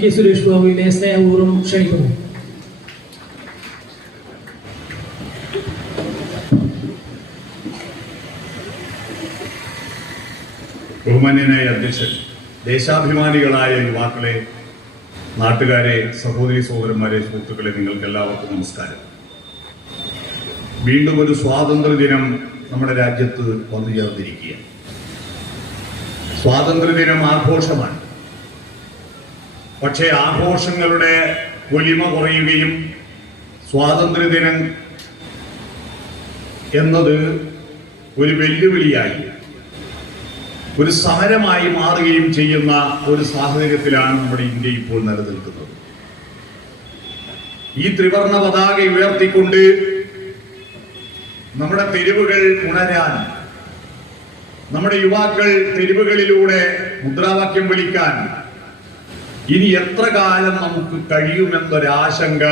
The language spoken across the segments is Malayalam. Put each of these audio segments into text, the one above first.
കെ സുരേഷ് ബാബുവിനെ സ്നേഹപൂർവ്വം ക്ഷണിക്കുന്നു. ബഹുമാന്യനായ അധ്യക്ഷൻ, ദേശാഭിമാനികളായ യുവാക്കളെ, നാട്ടുകാരെ, സഹോദരി സഹോദരന്മാരെ, സുഹൃത്തുക്കളെ, നിങ്ങൾക്ക് എല്ലാവർക്കും നമസ്കാരം. വീണ്ടും ഒരു സ്വാതന്ത്ര്യദിനം നമ്മുടെ രാജ്യത്ത് വന്നു ചേർന്നിരിക്കുകയാണ്. സ്വാതന്ത്ര്യദിനം ആഘോഷമാണ്. പക്ഷേ ആഘോഷങ്ങളുടെ പൊലിമ കുറയുകയും സ്വാതന്ത്ര്യദിനം എന്നത് ഒരു വെല്ലുവിളിയായി, ഒരു സമരമായി മാറുകയും ചെയ്യുന്ന ഒരു സാഹചര്യത്തിലാണ് നമ്മുടെ ഇന്ത്യ ഇപ്പോൾ നിലനിൽക്കുന്നത്. ഈ ത്രിവർണ പതാക ഉയർത്തിക്കൊണ്ട് നമ്മുടെ തെരുവുകൾ ഉണരാൻ, നമ്മുടെ യുവാക്കൾ തെരുവുകളിലൂടെ മുദ്രാവാക്യം വിളിക്കാൻ ഇനി എത്ര കാലം നമുക്ക് കഴിയുമെന്നൊരാശങ്ക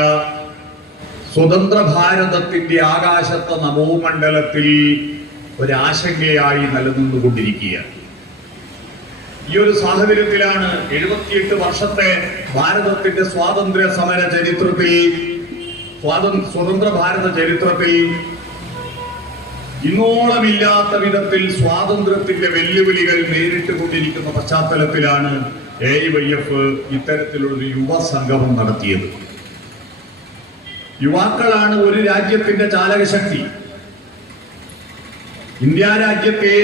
സ്വതന്ത്ര ഭാരതത്തിന്റെ ആകാശത്തെ നവോമണ്ഡലത്തിൽ ഒരാശങ്കയായി നിലനിന്നുകൊണ്ടിരിക്കുകയാണ്. ഈ ഒരു സാഹചര്യത്തിലാണ് 78 വർഷത്തെ ഭാരതത്തിന്റെ സ്വാതന്ത്ര്യ സമര ചരിത്രത്തിൽ, സ്വതന്ത്ര ഭാരത ചരിത്രത്തിൽ ഇന്നോളമില്ലാത്ത വിധത്തിൽ സ്വാതന്ത്ര്യത്തിന്റെ വെല്ലുവിളികൾ നേരിട്ട് കൊണ്ടിരിക്കുന്ന പശ്ചാത്തലത്തിലാണ് AIYF ഇത്തരത്തിലൊരു യുവ സംഗമം നടത്തിയത്. യുവാക്കളാണ് ഒരു രാജ്യത്തിന്റെ ചാലകശക്തി. ഇന്ത്യ രാജ്യത്തെ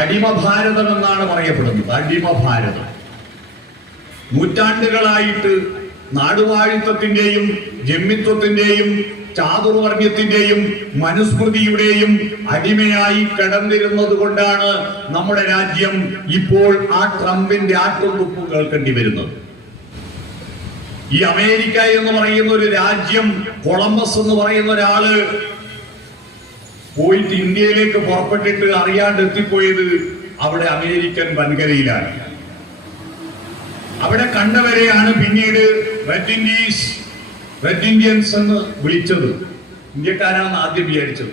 അടിമ ഭാരതം എന്നാണ് പറയപ്പെടുന്നത്. അടിമ ഭാരതം നൂറ്റാണ്ടുകളായിട്ട് നാടുവാഴിത്വത്തിന്റെയും ജന്മിത്വത്തിന്റെയും ചാതുർവർണ്ണ്യത്തിന്റെയും മനുസ്മൃതിയുടെയും അടിമയായി കിടന്നിരുന്നത് കൊണ്ടാണ് നമ്മുടെ രാജ്യം ഇപ്പോൾ ആ ട്രംപിന്റെ ആട്ടും തുപ്പും കേൾക്കേണ്ടി വരുന്നത്. ഈ അമേരിക്ക എന്ന് പറയുന്ന ഒരു രാജ്യം, കൊളംബസ് എന്ന് പറയുന്ന ഒരാള് പോയിട്ട് ഇന്ത്യയിലേക്ക് പുറപ്പെട്ടിട്ട് അറിയാണ്ട് എത്തിപ്പോയത് അവിടെ അമേരിക്കൻ വൻകരയിലാണ്. അവിടെ കണ്ടവരെയാണ് പിന്നീട് റെഡ് ഇന്ത്യൻസ് എന്ന് വിളിച്ചത്. ഇന്ത്യക്കാരാണെന്ന് ആദ്യം വിചാരിച്ചത്.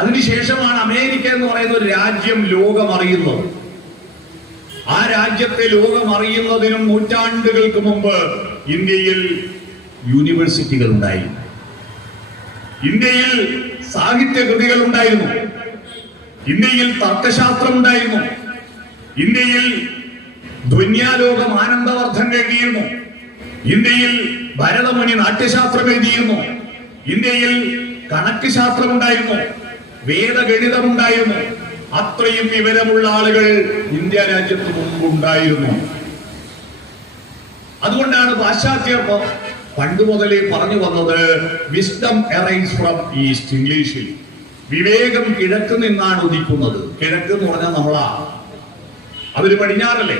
അതിനുശേഷമാണ് അമേരിക്ക എന്ന് പറയുന്ന ഒരു രാജ്യം ലോകം അറിയുന്നത്. ആ രാജ്യത്തെ ലോകം അറിയുന്നതിനും നൂറ്റാണ്ടുകൾക്ക് മുമ്പ് ഇന്ത്യയിൽ യൂണിവേഴ്സിറ്റികൾ ഉണ്ടായിരുന്നു. ഇന്ത്യയിൽ സാഹിത്യകൃതികൾ ഉണ്ടായിരുന്നു. ഇന്ത്യയിൽ തർക്കശാസ്ത്രം ഉണ്ടായിരുന്നു. ഇന്ത്യയിൽ ധ്വന്യാലോകം ആനന്ദവർദ്ധൻ എഴുതിയിരുന്നു. ഇന്ത്യയിൽ ഭരതമുനി നാട്യശാസ്ത്രം എഴുതിയിരുന്നു. ഇന്ത്യയിൽ കണക്ക് ശാസ്ത്രം ഉണ്ടായിരുന്നു. വേദഗണിതം ഉണ്ടായിരുന്നു. അത്രയും വിവരമുള്ള ആളുകൾ ഇന്ത്യ രാജ്യത്ത് മുമ്പുണ്ടായിരുന്നു. അതുകൊണ്ടാണ് പാശ്ചാത്യർ പണ്ട് മുതലേ പറഞ്ഞു വന്നത് വിസ്ഡം എറൈസ് ഫ്രം ഈസ്റ്റ്. ഇംഗ്ലീഷിൽ വിവേകം കിഴക്ക് നിന്നാണ് ഉദിക്കുന്നത്. കിഴക്ക് എന്ന് പറഞ്ഞാൽ നമ്മളാ, അവര് പടിഞ്ഞാറല്ലേ.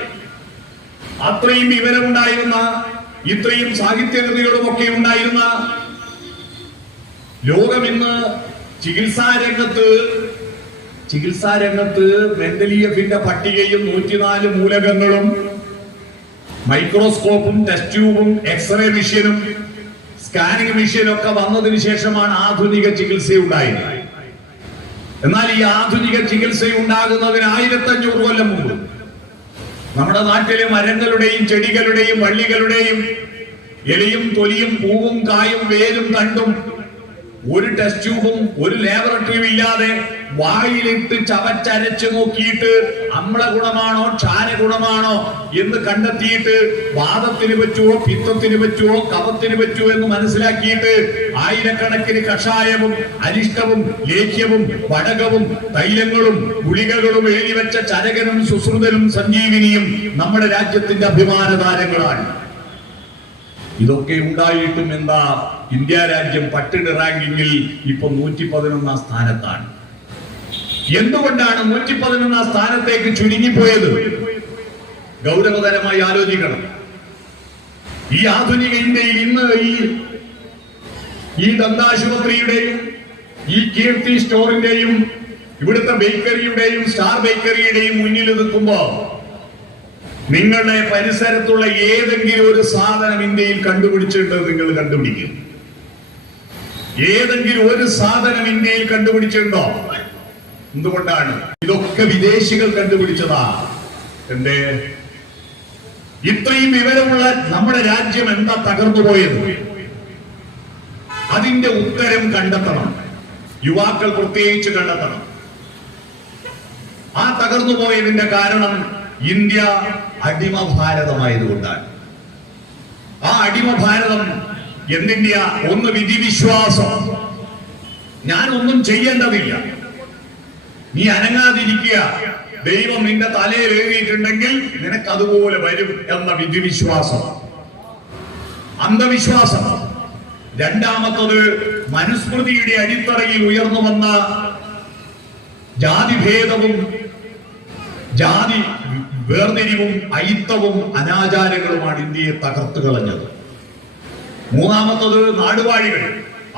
അത്രയും വിവരമുണ്ടായിരുന്ന, ഇത്രയും സാഹിത്യകൃതികളും ഒക്കെ ഉണ്ടായിരുന്ന ലോകം ഇന്ന് ചികിത്സാരംഗത്ത് മെന്റലിയഫിന്റെ പട്ടികയും 104 മൂലകങ്ങളും മൈക്രോസ്കോപ്പും ടെസ്റ്റ് ട്യൂബും എക്സ്റേ മെഷീനും സ്കാനിങ് മെഷീനും ഒക്കെ വന്നതിന് ശേഷമാണ് ആധുനിക ചികിത്സ ഉണ്ടായത്. എന്നാൽ ഈ ആധുനിക ചികിത്സ ഉണ്ടാകുന്നതിന് 1500 കൊല്ലം മുമ്പ് നമ്മുടെ നാട്ടിലെ മരങ്ങളുടെയും ചെടികളുടെയും വള്ളികളുടെയും ഇലയും തൊലിയും പൂവും കായും വേരും തണ്ടും ഒരു ടെസ്റ്റ് ട്യൂബും ഒരു ലാബറട്ടറിയും ഇല്ലാതെ വായിലിട്ട് ചവച്ചരച്ചു നോക്കിയിട്ട് അമ്ല ഗുണമാണോ ക്ഷാര ഗുണമാണോ എന്ന് കണ്ടെത്തിയിട്ട് വാദത്തിന് പറ്റുമോ പിത്തത്തിന് പറ്റുമോ കഫത്തിന് പറ്റുമോ എന്ന് മനസ്സിലാക്കിയിട്ട് ആയിരക്കണക്കിന് കഷായവും അരിഷ്ടവും ലേഖ്യവും വടകവും തൈലങ്ങളും ഗുളികകളും എഴുതി വെച്ച ചരകനും സുശ്രുതനും സഞ്ജീവിനിയും നമ്മുടെ രാജ്യത്തിന്റെ അഭിമാനതാരങ്ങളാണ്. ഇതൊക്കെ ഉണ്ടായിട്ടും എന്താ, ഇന്ത്യ രാജ്യം പട്ടിണി റാങ്കിങ്ങിൽ ഇപ്പൊ 111 സ്ഥാനത്താണ്. എന്തുകൊണ്ടാണ് 111 സ്ഥാനത്തേക്ക് ചുരുങ്ങിപ്പോയത്? ഗൗരവതരമായി ആലോചിക്കണം. ഈ ആധുനിക ഇന്ത്യയിൽ ഇന്ന് ഈ ദന്താശുപത്രിയുടെയും ഈ കീർത്തി സ്റ്റോറിന്റെയും ഇവിടുത്തെ ബേക്കറിയുടെയും സ്റ്റാർ ബേക്കറിയുടെയും മുന്നിൽ നിൽക്കുമ്പോ നിങ്ങളുടെ പരിസരത്തുള്ള ഏതെങ്കിലും ഒരു സാധനം ഇന്ത്യയിൽ കണ്ടുപിടിച്ചിട്ട് നിങ്ങൾ കണ്ടുപിടിക്കും. ഏതെങ്കിലും ഒരു സാധനം ഇന്ത്യയിൽ കണ്ടുപിടിച്ചിട്ടുണ്ടോ? എന്തുകൊണ്ടാണ്? ഇതൊക്കെ വിദേശികൾ കണ്ടുപിടിച്ചതാ. എന്റെ ഇത്രയും വിവരമുള്ള നമ്മുടെ രാജ്യം എന്താ തകർന്നുപോയത്? അതിന്റെ ഉത്തരം കണ്ടെത്തണം. യുവാക്കൾ പ്രത്യേകിച്ച് കണ്ടെത്തണം. ആ തകർന്നുപോയതിന്റെ കാരണം ഇന്ത്യ അടിമ ഭാരതമായതുകൊണ്ടാണ്. ആ അടിമ ഭാരതം എന്തിന്റെയാ? ഒന്ന് വിധിവിശ്വാസം. ഞാനൊന്നും ചെയ്യേണ്ടതില്ല, നീ അനങ്ങാതിരിക്കുക, ദൈവം നിന്റെ തലയിൽ എഴുതിയിട്ടുണ്ടെങ്കിൽ നിനക്ക് അതുപോലെ വരും എന്ന വിധിവിശ്വാസം, അന്ധവിശ്വാസം. രണ്ടാമത്തത് മനുസ്മൃതിയുടെ അടിത്തറയിൽ ഉയർന്നു വന്ന ജാതിഭേദവും ജാതി വേർതിരിവും അയിത്തവും അനാചാരങ്ങളുമാണ് ഇന്ത്യയെ തകർത്തു കളഞ്ഞത്. മൂന്നാമത്തത് നാടുവാഴികൾ.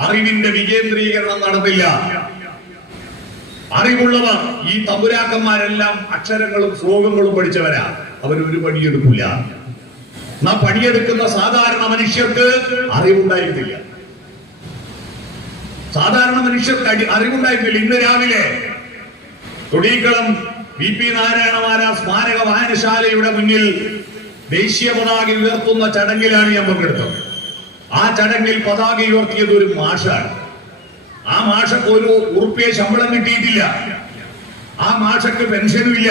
അറിവിന്റെ വികേന്ദ്രീകരണം നടന്നില്ല. അറിവുള്ളവർ, ഈ തമ്പുരാക്കന്മാരെല്ലാം അക്ഷരങ്ങളും ശ്ലോകങ്ങളും പഠിച്ചവരാ, അവരൊരു പണിയെടുക്കില്ല. നാം പണിയെടുക്കുന്ന സാധാരണ മനുഷ്യർക്ക് അറിവുണ്ടായിരുന്നില്ല. സാധാരണ മനുഷ്യർക്ക് അറിവുണ്ടായിരുന്നില്ല. ഇന്ന് രാവിലെ തൊടീക്കളം VP നാരായണമാര സ്മാരക വായനശാലയുടെ മുന്നിൽ ദേശീയ പതാക ഉയർത്തുന്ന ചടങ്ങിലാണ് ഞാൻ പങ്കെടുത്തത്. ആ ചടങ്ങിൽ പതാക ഉയർത്തിയത് ഒരു മാഷാണ്. ആ മാഷക്ക് ഒരു ഉറുപ്പിയെ ശമ്പളം കിട്ടിയിട്ടില്ല. ആ മാഷക്ക് പെൻഷനും ഇല്ല.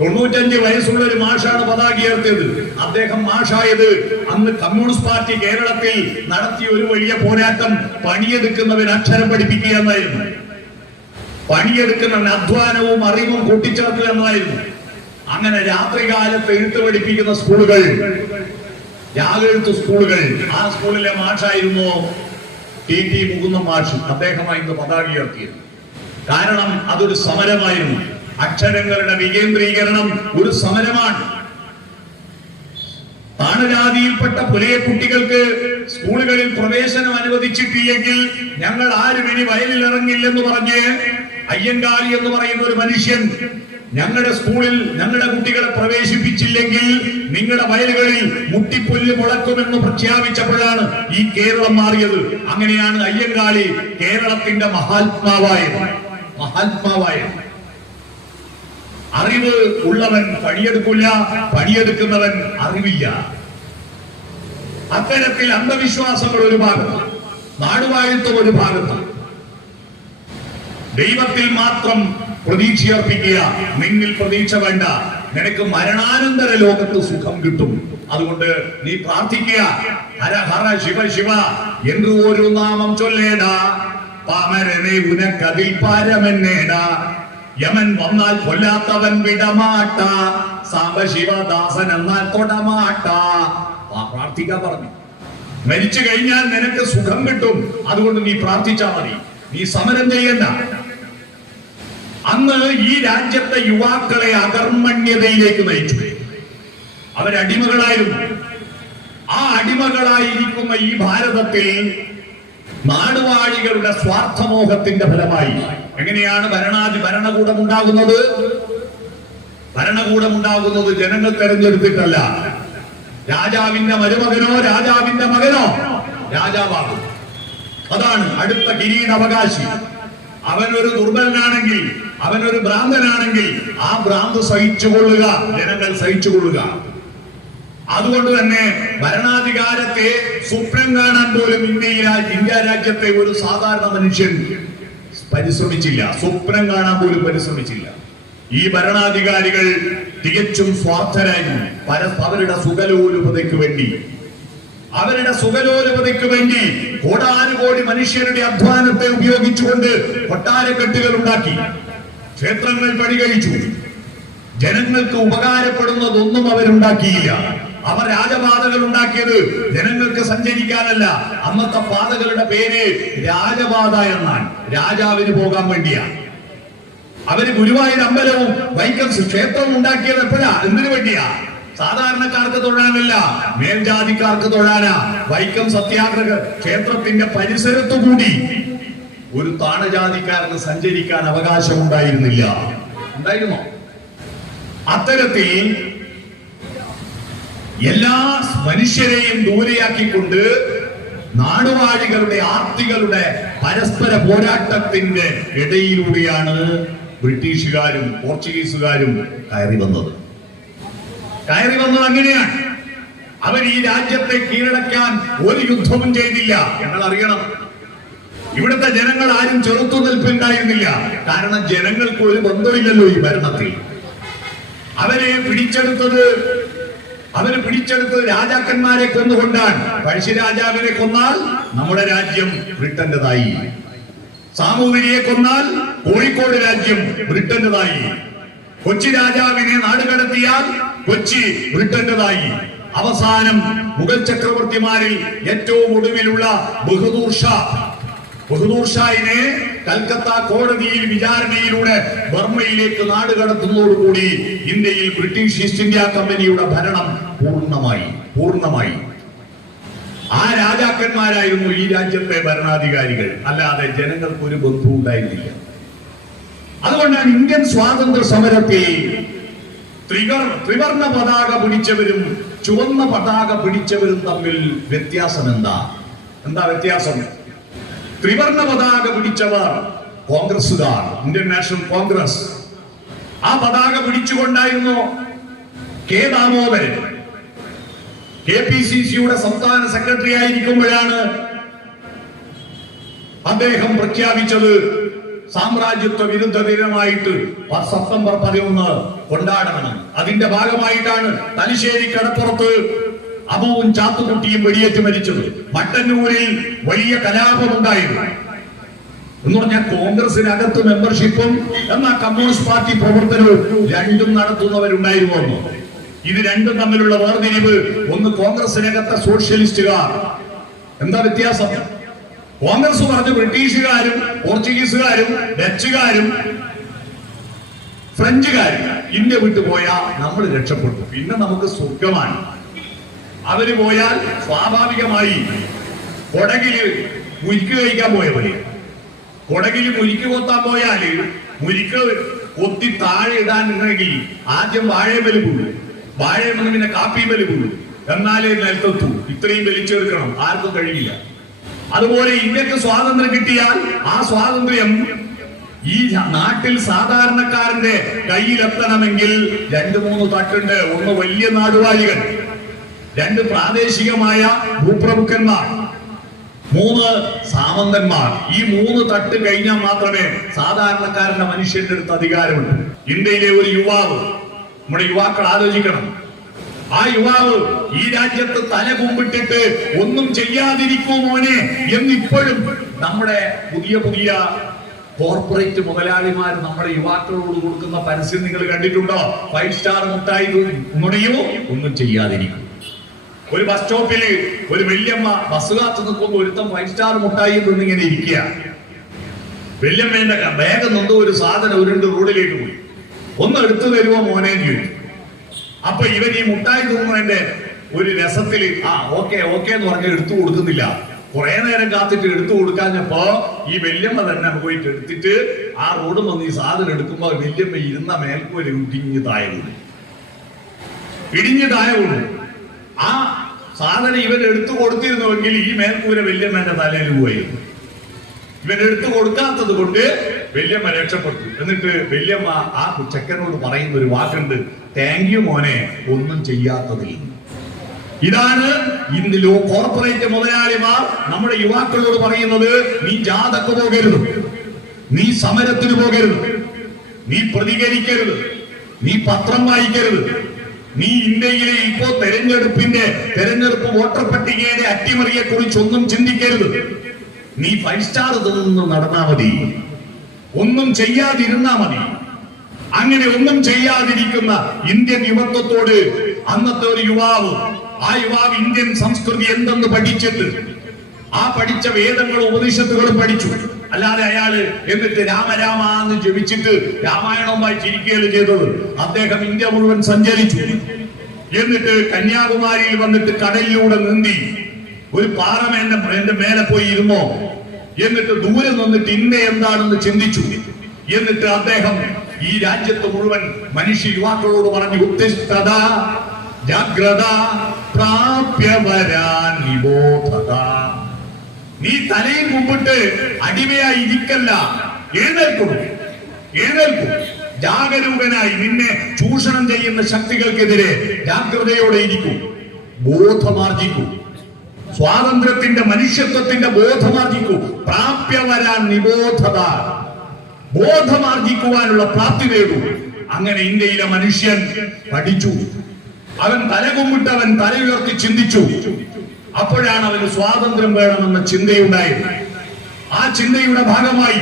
95 വയസ്സുള്ള ഒരു മാഷാണ് പതാക ഉയർത്തിയത്. അദ്ദേഹം മാഷായത് അന്ന് കമ്മ്യൂണിസ്റ്റ് പാർട്ടി കേരളത്തിൽ നടത്തിയ ഒരു വലിയ പോരാട്ടം പണിയെടുക്കുന്നവൻ അക്ഷരം പഠിപ്പിക്കുക എന്നായിരുന്നു. പണിയെടുക്കുന്നവൻ അധ്വാനവും അറിവും കൂട്ടിച്ചേർക്കുക എന്നതായിരുന്നു. അങ്ങനെ രാത്രികാലത്ത് എഴുത്ത് പഠിപ്പിക്കുന്ന സ്കൂളുകൾ, രാഗെഴുത്ത് സ്കൂളുകൾ, ആ സ്കൂളിലെ മാഷായിരുന്നു TT മുകുന്ദൻ മാഷ്. അദ്ദേഹമായിരുന്നു പതാക ഉയർത്തിയത്. കാരണം അതൊരു സമരമായിരുന്നു. അക്ഷരങ്ങളുടെ വികേന്ദ്രീകരണം ഒരു സമരമാണ്. താണജാതിയിൽപ്പെട്ട പുലയ കുട്ടികൾക്ക് സ്കൂളുകളിൽ പ്രവേശനം അനുവദിച്ചിട്ടില്ലെങ്കിൽ ഞങ്ങൾ ആരും ഇനി വയലിൽ ഇറങ്ങില്ലെന്ന് പറഞ്ഞ് അയ്യങ്കാളി എന്ന് പറയുന്ന ഒരു മനുഷ്യൻ ഞങ്ങളുടെ സ്കൂളിൽ ഞങ്ങളുടെ കുട്ടികളെ പ്രവേശിപ്പിച്ചില്ലെങ്കിൽ നിങ്ങളുടെ വയലുകളിൽ മുട്ടിപ്പുല്ല് മുളക്കുമെന്ന് പ്രഖ്യാപിച്ചപ്പോഴാണ് ഈ കേരളം മാറിയത്. അങ്ങനെയാണ് അയ്യങ്കാളി കേരളത്തിന്റെ മഹാത്മാവായത്. അറിവ് ഉള്ളവൻ പണിയെടുക്കില്ല, പണിയെടുക്കുന്നവൻ അറിവില്ല. അത്തരത്തിൽ അന്ധവിശ്വാസങ്ങൾ ഒരു ഭാഗത്ത്, നാടുവാഴിത്വം ഒരു ഭാഗത്ത്. ദൈവത്തിൽ മാത്രം പ്രതീക്ഷയർപ്പിക്കുക. നിന്നിൽ പ്രതീക്ഷ വേണ്ട, നിനക്ക് മരണാനന്തര ലോകത്ത് സുഖം കിട്ടും. അതുകൊണ്ട് നീ പ്രാർത്ഥിക്കുക. ഹര ഹര ശിവ ശിവ എന്ന് ഒരു നാമം ചൊല്ലേടാ, പാമരനെ ഉനക്കതിൽ പാരമെന്നേടാ, യമൻ വന്നാൽ കൊല്ലാത്തവൻ വിടമാട്ട, സാംബശിവദാസൻ എന്നാൽ തൊടമാട്ട. പ്രാർത്ഥിക്കാൻ പറഞ്ഞു. മരിച്ചു കഴിഞ്ഞാൽ നിനക്ക് സുഖം കിട്ടും. അതുകൊണ്ട് നീ പ്രാർത്ഥിച്ചാൽ മതി, നീ സമരം ചെയ്യണ്ട. അന്ന് ഈ രാജ്യത്തെ യുവാക്കളെ അകർമ്മണ്യതയിലേക്ക് നയിച്ചു. അവരടിമകളായിരുന്നു. ആ അടിമകളായിരിക്കുന്ന ഈ ഭാരതത്തിൽ നാടുവാഴികളുടെ സ്വാർത്ഥമോഹത്തിന്റെ ഫലമായി എങ്ങനെയാണ് ഭരണകൂടം ഉണ്ടാകുന്നത്? ഭരണകൂടം ഉണ്ടാകുന്നത് ജനങ്ങൾ തെരഞ്ഞെടുത്തിട്ടല്ല. രാജാവിന്റെ മരുമകനോ രാജാവിന്റെ മകനോ രാജാവാകും. അതാണ് അടുത്ത കിരീടാവകാശി. അവനൊരു ദുർബലനാണെങ്കിൽ, അവനൊരു ഭ്രാന്തനാണെങ്കിൽ ആ ഭ്രാന്ത് സഹിച്ചുകൊള്ളുക, ജനങ്ങൾ സഹിച്ചുകൊള്ളുക. അതുകൊണ്ട് തന്നെ ഭരണാധികാരത്തെ സ്വപ്നം കാണാൻ പോലും ഇന്ത്യ രാജ്യത്തെ ഒരു സാധാരണ മനുഷ്യൻ പരിശ്രമിച്ചില്ല. സ്വപ്നം കാണാൻ പോലും പരിശ്രമിച്ചില്ല. ഈ ഭരണാധികാരികൾ തികച്ചും സ്വാർത്ഥരായിരുന്നു. അവരുടെ സുഖലോലുപതയ്ക്ക് വേണ്ടി കോടാനുകോടി മനുഷ്യരുടെ അധ്വാനത്തെ ഉപയോഗിച്ചുകൊണ്ട് കൊട്ടാരക്കെട്ടുകൾ ഉണ്ടാക്കി, ക്ഷേത്രങ്ങൾ പണികഴിച്ചു. ജനങ്ങൾക്ക് ഉപകാരപ്പെടുന്നതൊന്നും അവരുണ്ടാക്കിയില്ല. അവർ രാജപാതകൾ ഉണ്ടാക്കിയത് ജനങ്ങൾക്ക് സഞ്ചരിക്കാനല്ല. അന്നത്തെ പാതകളുടെ പേര് രാജപാത എന്നാണ്. രാജാവിന് പോകാൻ വേണ്ടിയാണ്. അവര് ഗുരുവായൂർ അമ്പലവും വൈക്കം ക്ഷേത്രവും ഉണ്ടാക്കിയത് എപ്പോഴാ? എന്തിനു വേണ്ടിയാ? സാധാരണക്കാർക്ക് തൊഴാനല്ല, മേൽജാതിക്കാർക്ക് തൊഴാനാ. വൈക്കം സത്യാഗ്രഹ ക്ഷേത്രത്തിന്റെ പരിസരത്തു കൂടി ഒരു താണജാതിക്കാരന് സഞ്ചരിക്കാൻ അവകാശം ഉണ്ടായിരുന്നില്ല. ഉണ്ടായിരുന്നോ? അത്തരത്തിൽ എല്ലാ മനുഷ്യരെയും ദൂരെയാക്കിക്കൊണ്ട് നാടുവാഴികളുടെ ആർത്തികളുടെ പരസ്പര പോരാട്ടത്തിന്റെ ഇടയിലൂടെയാണ് ബ്രിട്ടീഷുകാരും പോർച്ചുഗീസുകാരും കയറി വന്നത്. കയറി വന്നത് അങ്ങനെയാണ്. അവർ ഈ രാജ്യത്തെ കീഴടക്കാൻ ഒരു യുദ്ധവും ചെയ്തില്ല. ഞങ്ങൾ അറിയണം, ഇവിടുത്തെ ജനങ്ങൾ ആരും ചെറുത്തുനിൽപ്പുണ്ടായിരുന്നില്ല. കാരണം ജനങ്ങൾക്ക് ഒരു ബന്ധമില്ലല്ലോ ഈ ഭരണത്തിൽ. അവര് പിടിച്ചെടുത്തത് രാജാക്കന്മാരെ കൊന്നുകൊണ്ടാണ്. പഴശ്ശിരാജാവിനെ കൊന്നാൽ നമ്മുടെ രാജ്യം ബ്രിട്ടന്റേതായി. സാമൂതിരിയെ കൊന്നാൽ കോഴിക്കോട് രാജ്യം ബ്രിട്ടന്റേതായി. കൊച്ചി രാജാവിനെ നാടുകടത്തിയാൽ കൊച്ചി ബ്രിട്ടന്റേതായി. അവസാനം മുഗൾ ചക്രവർത്തിമാരിൽ ഏറ്റവും ഒടുവിലുള്ള ബഹദൂർ ഷാഹിനെ കൽക്കത്ത കോടതിയിൽ വിചാരണയിലൂടെ ബർമ്മയിലേക്ക് നാടുകടത്തുന്നതോടുകൂടി ഇന്ത്യയിൽ ബ്രിട്ടീഷ് ഈസ്റ്റ് ഇന്ത്യ കമ്പനിയുടെ ഭരണം പൂർണ്ണമായി. ആ രാജാക്കന്മാരായിരുന്നു ഈ രാജ്യത്തെ ഭരണാധികാരികൾ, അല്ലാതെ ജനങ്ങൾക്ക് ഒരു ബന്ധവും ഉണ്ടായിരുന്നില്ല. അതുകൊണ്ടാണ് ഇന്ത്യൻ സ്വാതന്ത്ര്യ സമരത്തിൽ ത്രിവർണ പതാക പിടിച്ചവരും ചുവന്ന പതാക പിടിച്ചവരും തമ്മിൽ വ്യത്യാസം എന്താ വ്യത്യാസം? ത്രിവർണ പതാക പിടിച്ചവർ കോൺഗ്രസുകാർ, ഇന്ത്യൻ നാഷണൽ കോൺഗ്രസ്. ആ പതാക പിടിച്ചുകൊണ്ടായിരുന്നു കെ ദാമോദരൻ KPCCയുടെ സംസ്ഥാന സെക്രട്ടറി ആയിരിക്കുമ്പോഴാണ് അദ്ദേഹം പ്രഖ്യാപിച്ചത് സാമ്രാജ്യത്വ വിരുദ്ധ ദിനമായിട്ട് സെപ്റ്റംബർ 11 കൊണ്ടാടണം. അതിന്റെ ഭാഗമായിട്ടാണ് തലശ്ശേരി കടപ്പുറത്ത് അബുവും ചാത്തുകുട്ടിയും വെടിയേറ്റ് മരിച്ചത്. മട്ടന്നൂരിൽ വലിയ കലാപമുണ്ടായിരുന്നു. എന്ന് പറഞ്ഞാൽ കോൺഗ്രസിനകത്ത് മെമ്പർഷിപ്പും എന്നാൽ കമ്മ്യൂണിസ്റ്റ് പാർട്ടി പ്രവർത്തനവും രണ്ടും നടത്തുന്നവരുണ്ടായിരുന്നു. ഇത് രണ്ടും തമ്മിലുള്ള വേർതിരിവ്, ഒന്ന് കോൺഗ്രസിനകത്തെ സോഷ്യലിസ്റ്റുകാർ. എന്താ വ്യത്യാസം? കോൺഗ്രസ് പറഞ്ഞു ബ്രിട്ടീഷുകാരും പോർച്ചുഗീസുകാരും ഡച്ചുകാരും ഫ്രഞ്ചുകാരും ഇന്ത്യ വിട്ടുപോയാൽ നമ്മൾ രക്ഷപ്പെട്ടു, പിന്നെ നമുക്ക് സ്വർഗമാണ്. അവര് പോയാൽ സ്വാഭാവികമായി കൊടകില് മുരിക്ക് കഴിക്കാൻ പോയവര്, കൊടകില് മുരിക്ക് കൊത്താൻ പോയാല് മുരിക്ക് കൊത്തി താഴെ ഇടാനുണ്ടെങ്കിൽ ആദ്യം വാഴേമല് വീഴും, വാഴേമന്ന് പിന്നെ കാപ്പിമല് വീഴും, എന്നാലേ നിലത്തെത്തൂ. ഇത്രയും വലിച്ചെടുക്കണം, ആർക്കും കഴിയില്ല. അതുപോലെ ഇന്ത്യക്ക് സ്വാതന്ത്ര്യം കിട്ടിയാൽ ആ സ്വാതന്ത്ര്യം ഈ നാട്ടിൽ സാധാരണക്കാരന്റെ കയ്യിലെത്തണമെങ്കിൽ 2-3 തട്ടുണ്ട്. ഒന്ന് വലിയ നാടുവാഴികൾ, 2 പ്രാദേശികമായ ഭൂപ്രഭുക്കന്മാർ, 3 സാമന്തന്മാർ. ഈ 3 തട്ട് കഴിഞ്ഞാൽ മാത്രമേ സാധാരണക്കാരന്റെ മനുഷ്യന്റെ അടുത്ത് അധികാരമുള്ളൂ. ഇന്ത്യയിലെ ഒരു യുവാവ്, നമ്മുടെ യുവാക്കൾ ആലോചിക്കണം, ആ യുവാവ് ഈ രാജ്യത്ത് തല കുമ്പിട്ടിട്ട് ഒന്നും ചെയ്യാതിരിക്കൂ മോനെ എന്നിപ്പോഴും നമ്മുടെ പുതിയ കോർപ്പറേറ്റ് മുതലാളിമാർ നമ്മുടെ യുവാക്കളോട് കൊടുക്കുന്ന പരസ്യം നിങ്ങൾ കണ്ടിട്ടുണ്ടോ? 5 സ്റ്റാർ മുട്ടായി നുണയോ ഒന്നും ചെയ്യാതിരിക്കും. ഒരു ബസ് സ്റ്റോപ്പില് ഒരു വല്യമ്മ ബസ് കാത്തു നിൽക്കുമ്പോൾ ഒരുത്തം 5 സ്റ്റാർ മുട്ടായി തിന്നിങ്ങനെ ഇരിക്കുക. വല്യമ്മേന്റെ വേഗം നൊന്തോ ഒരു സാധനം ഉരുണ്ട് റോഡിലേക്ക് പോയി, ഒന്ന് എടുത്തു തരുമോ മോനെ ചോദിച്ചു. അപ്പൊ ഇവൻ ഈ മുട്ടായി തിന്നുന്നതിന്റെ ഒരു രസത്തിൽ ഓക്കെ എന്ന് പറഞ്ഞ് എടുത്തു കൊടുക്കുന്നില്ല. കുറെ നേരം കാത്തിട്ട് എടുത്തു കൊടുക്കാഞ്ഞപ്പോ ഈ വല്യമ്മ തന്നെ പോയിട്ട് എടുത്തിട്ട് ആ റോഡ് വന്ന് ഈ സാധനം എടുക്കുമ്പോ വല്യമ്മ ഇരുന്ന മേൽക്കൂര ഇടിഞ്ഞു താഴെ ആ സാധനം ഇവൻ എടുത്തു കൊടുത്തിരുന്നുവെങ്കിൽ ഈ മേൽക്കൂര വല്യമ്മേന്റെ തലയിൽ പോയി. ഇവൻ എടുത്തു കൊടുക്കാത്തത് കൊണ്ട് വല്യമ്മ രക്ഷപ്പെട്ടു. എന്നിട്ട് വല്യമ്മ ആ ചെക്കനോട് പറയുന്ന ഒരു വാക്കുണ്ട്, താങ്ക് യു മോനെ ഒന്നും ചെയ്യാത്തതിൽ. ഇതാണ് ഇന്ത്യയിലോ കോർപ്പറേറ്റ് മുതലാളിമാർ നമ്മുടെ യുവാക്കളോട് പറയുന്നത്. നീ ജാഥക്ക് പോകരുത്, നീ സമരത്തിന് പോകരുത്, നീ പ്രതികരിക്കരുത്, നീ പത്രം വായിക്കരുത്, നീ ഇന്ത്യയിലെ ഇപ്പോ തെരഞ്ഞെടുപ്പ് വോട്ടർ പട്ടികയുടെ അട്ടിമറിയെ കുറിച്ചൊന്നും ചിന്തിക്കരുത്. നീ 5 സ്റ്റാർ തിന്നു നടന്നാ മതി, ഒന്നും ചെയ്യാതിരുന്നാ മതി. അങ്ങനെ ഒന്നും ചെയ്യാതിരിക്കുന്ന ഇന്ത്യൻ യുവത്വത്തോട് അന്നത്തെ ഒരു യുവാവ്, ആ യുവാവ് ഇന്ത്യൻ സംസ്കൃതി എന്തെന്ന് പഠിച്ചിട്ട് ആ പഠിച്ച വേദങ്ങളും ഉപനിഷത്തുകളും പഠിച്ചു. അല്ലാതെ അയാള് എന്നിട്ട് രാമ എന്ന് ജപിച്ചിട്ട് രാമായണം വായിച്ചിരിക്കുകയല്ല ചെയ്തത്. അദ്ദേഹം ഇന്ത്യ മുഴുവൻ സഞ്ചരിച്ചു. എന്നിട്ട് കന്യാകുമാരിയിൽ വന്നിട്ട് കടലിലൂടെ നീന്തി ഒരു പാറമേന്റെ മേലെ പോയി ഇരുന്നോ. എന്നിട്ട് ദൂരെ നിന്നിട്ട് ഇന്ത്യ എന്താണെന്ന് ചിന്തിച്ചു. എന്നിട്ട് അദ്ദേഹം ഈ രാജ്യത്ത് മുഴുവൻ മനുഷ്യ യുവാക്കളോട് പറഞ്ഞു, ഉത്തിഷ്ഠത ജാഗ്രത പ്രാപ്യവരാൻ നിബോധത. നീ തലയിൽ മുമ്പിട്ട് അടിമയായി ഇരിക്കല്ല, എഴുന്നേൽക്കൂ. ജാഗരൂകനായി നിന്നെ ചൂഷണം ചെയ്യുന്ന ശക്തികൾക്കെതിരെ ജാഗ്രതയോടെ ഇരിക്കൂ, ബോധമാർജിക്കൂ, സ്വാതന്ത്ര്യത്തിന്റെ മനുഷ്യത്വത്തിന്റെ ബോധമാർജിക്കൂ. പ്രാപ്യ വരാൻ നിബോധത, ബോധമാർജിക്കുവാനുള്ള പ്രാപ്തി നേടൂ. അങ്ങനെ ഇന്ത്യയിലെ മനുഷ്യൻ പഠിച്ചു. അവൻ തലകുമ്പിട്ട് അവൻ തല ഉയർത്തി ചിന്തിച്ചു. അപ്പോഴാണ് അവന് സ്വാതന്ത്ര്യം വേണമെന്ന ചിന്തയുണ്ടായത്. ആ ചിന്തയുടെ ഭാഗമായി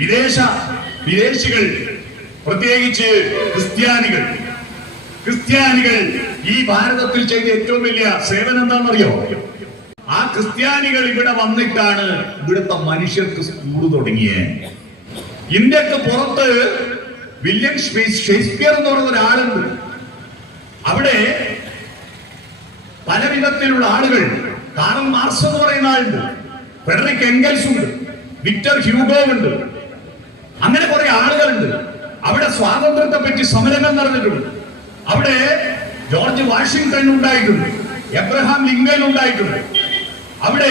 വിദേശികൾ, പ്രത്യേകിച്ച് ക്രിസ്ത്യാനികൾ ഈ ഭാരതത്തിൽ ചെയ്ത ഏറ്റവും വലിയ സേവനം എന്താണെന്നറിയോ? ആ ക്രിസ്ത്യാനികൾ ഇവിടെ വന്നിട്ടാണ് ഇവിടുത്തെ മനുഷ്യർക്ക് സ്കൂൾ തുടങ്ങിയത്. ഇന്ത്യക്ക് പുറത്ത് വില്യം ഷേക്സ്പിയർ എന്ന് പറയുന്ന ഒരാളുണ്ട്. അവിടെ പല വിധത്തിലുള്ള ആളുകൾ, കാറൽ മാർക്സ് എന്ന് പറയുന്ന ആളുണ്ട്, ഫ്രെഡറിക് എംഗൽസ് ഉണ്ട്, വിക്ടർ ഹ്യൂഗോ ഉണ്ട്, അങ്ങനെ കുറെ ആളുകളുണ്ട്. അവിടെ സ്വാതന്ത്ര്യത്തെ പറ്റി സമരങ്ങൾ നടന്നിട്ടുണ്ട്. അവിടെ ജോർജ് വാഷിംഗ്ടൺ ഉണ്ടായിട്ടുണ്ട്, എബ്രഹാം ലിങ്കൻ ഉണ്ടായിട്ടുണ്ട്, അവിടെ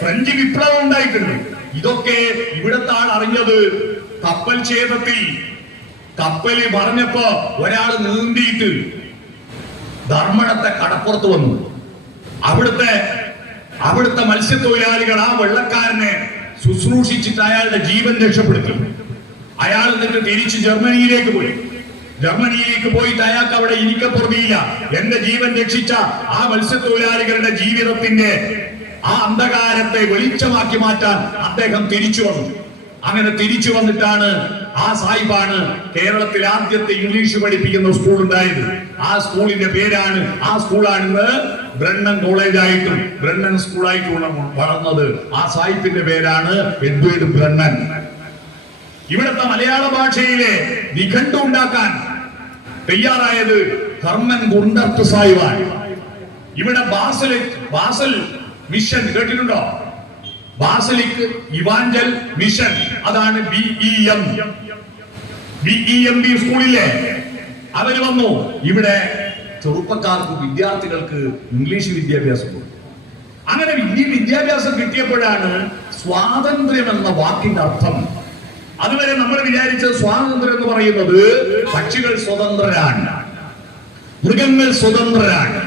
ഫ്രഞ്ച് വിപ്ലവം ഉണ്ടായിട്ടുണ്ട്. ഇതൊക്കെ ഇവിടുത്തെ ആൾ അറിഞ്ഞത് കപ്പൽ ഛേദത്തിൽ. കപ്പല് പറഞ്ഞപ്പോ ഒരാൾ നീന്തിയിട്ട് ധർമ്മടത്തെ കടപ്പുറത്ത് വന്നു. അവിടുത്തെ മത്സ്യത്തൊഴിലാളികൾ ആ വെള്ളക്കാരനെ ശുശ്രൂഷിച്ചിട്ട് അയാളുടെ ജീവൻ രക്ഷപ്പെടുത്തി. അയാൾ എന്നിട്ട് തിരിച്ച് ജർമ്മനിയിലേക്ക് പോയിട്ട് അയാൾക്ക് അവിടെ ഇരിക്കപ്പുറതിയില്ല. എന്റെ ജീവൻ രക്ഷിച്ച ആ മത്സ്യത്തൊഴിലാളികളുടെ ജീവിതത്തിന്റെ ആ അന്ധകാരത്തെ വെളിച്ചമാക്കി മാറ്റാൻ അദ്ദേഹം തിരിച്ചു വന്നു. അങ്ങനെ തിരിച്ചു വന്നിട്ടാണ് ആ സാഹിബാണ് കേരളത്തിൽ ആദ്യത്തെ ഇംഗ്ലീഷ് പഠിപ്പിക്കുന്ന സ്കൂൾ ഉണ്ടായത്. ആ സ്കൂളിന്റെ പേരാണ്, ആ സ്കൂളാണ് ഇന്ന് ബ്രണ്ണൻ കോളേജായിട്ടും ബ്രണ്ണൻ സ്കൂളായിട്ടും വളർന്നത്. ആ സാഹിബിന്റെ പേരാണ് എഡ്വേർഡ് ബ്രണ്ണൻ. ഇവിടുത്തെ മലയാള ഭാഷയിലെ നിഘണ്ടു ഉണ്ടാക്കാൻ തയ്യാറായത് ഹർമൻ ഗുണ്ടർട്ട് സാഹിബാണ്. ഇവിടെ ബാസൽ മിഷൻ കേട്ടിട്ടുണ്ടോ? ബാസലിക് ഇവാഞ്ചൽ മിഷൻ, അതാണ് BEMB സ്കൂളിലെ അവര് വന്നു. ഇവിടെ ചെറുപ്പക്കാർക്ക്, വിദ്യാർത്ഥികൾക്ക് ഇംഗ്ലീഷ് വിദ്യാഭ്യാസം കൊടുത്തു. അങ്ങനെ ഈ വിദ്യാഭ്യാസം കിട്ടിയപ്പോഴാണ് സ്വാതന്ത്ര്യം എന്ന വാക്കിന്റെ അർത്ഥം. അതുവരെ നമ്മൾ വിചാരിച്ചത് സ്വാതന്ത്ര്യം എന്ന് പറയുന്നത് പക്ഷികൾ സ്വതന്ത്രരാണ്, മൃഗങ്ങൾ സ്വതന്ത്രരാണ്,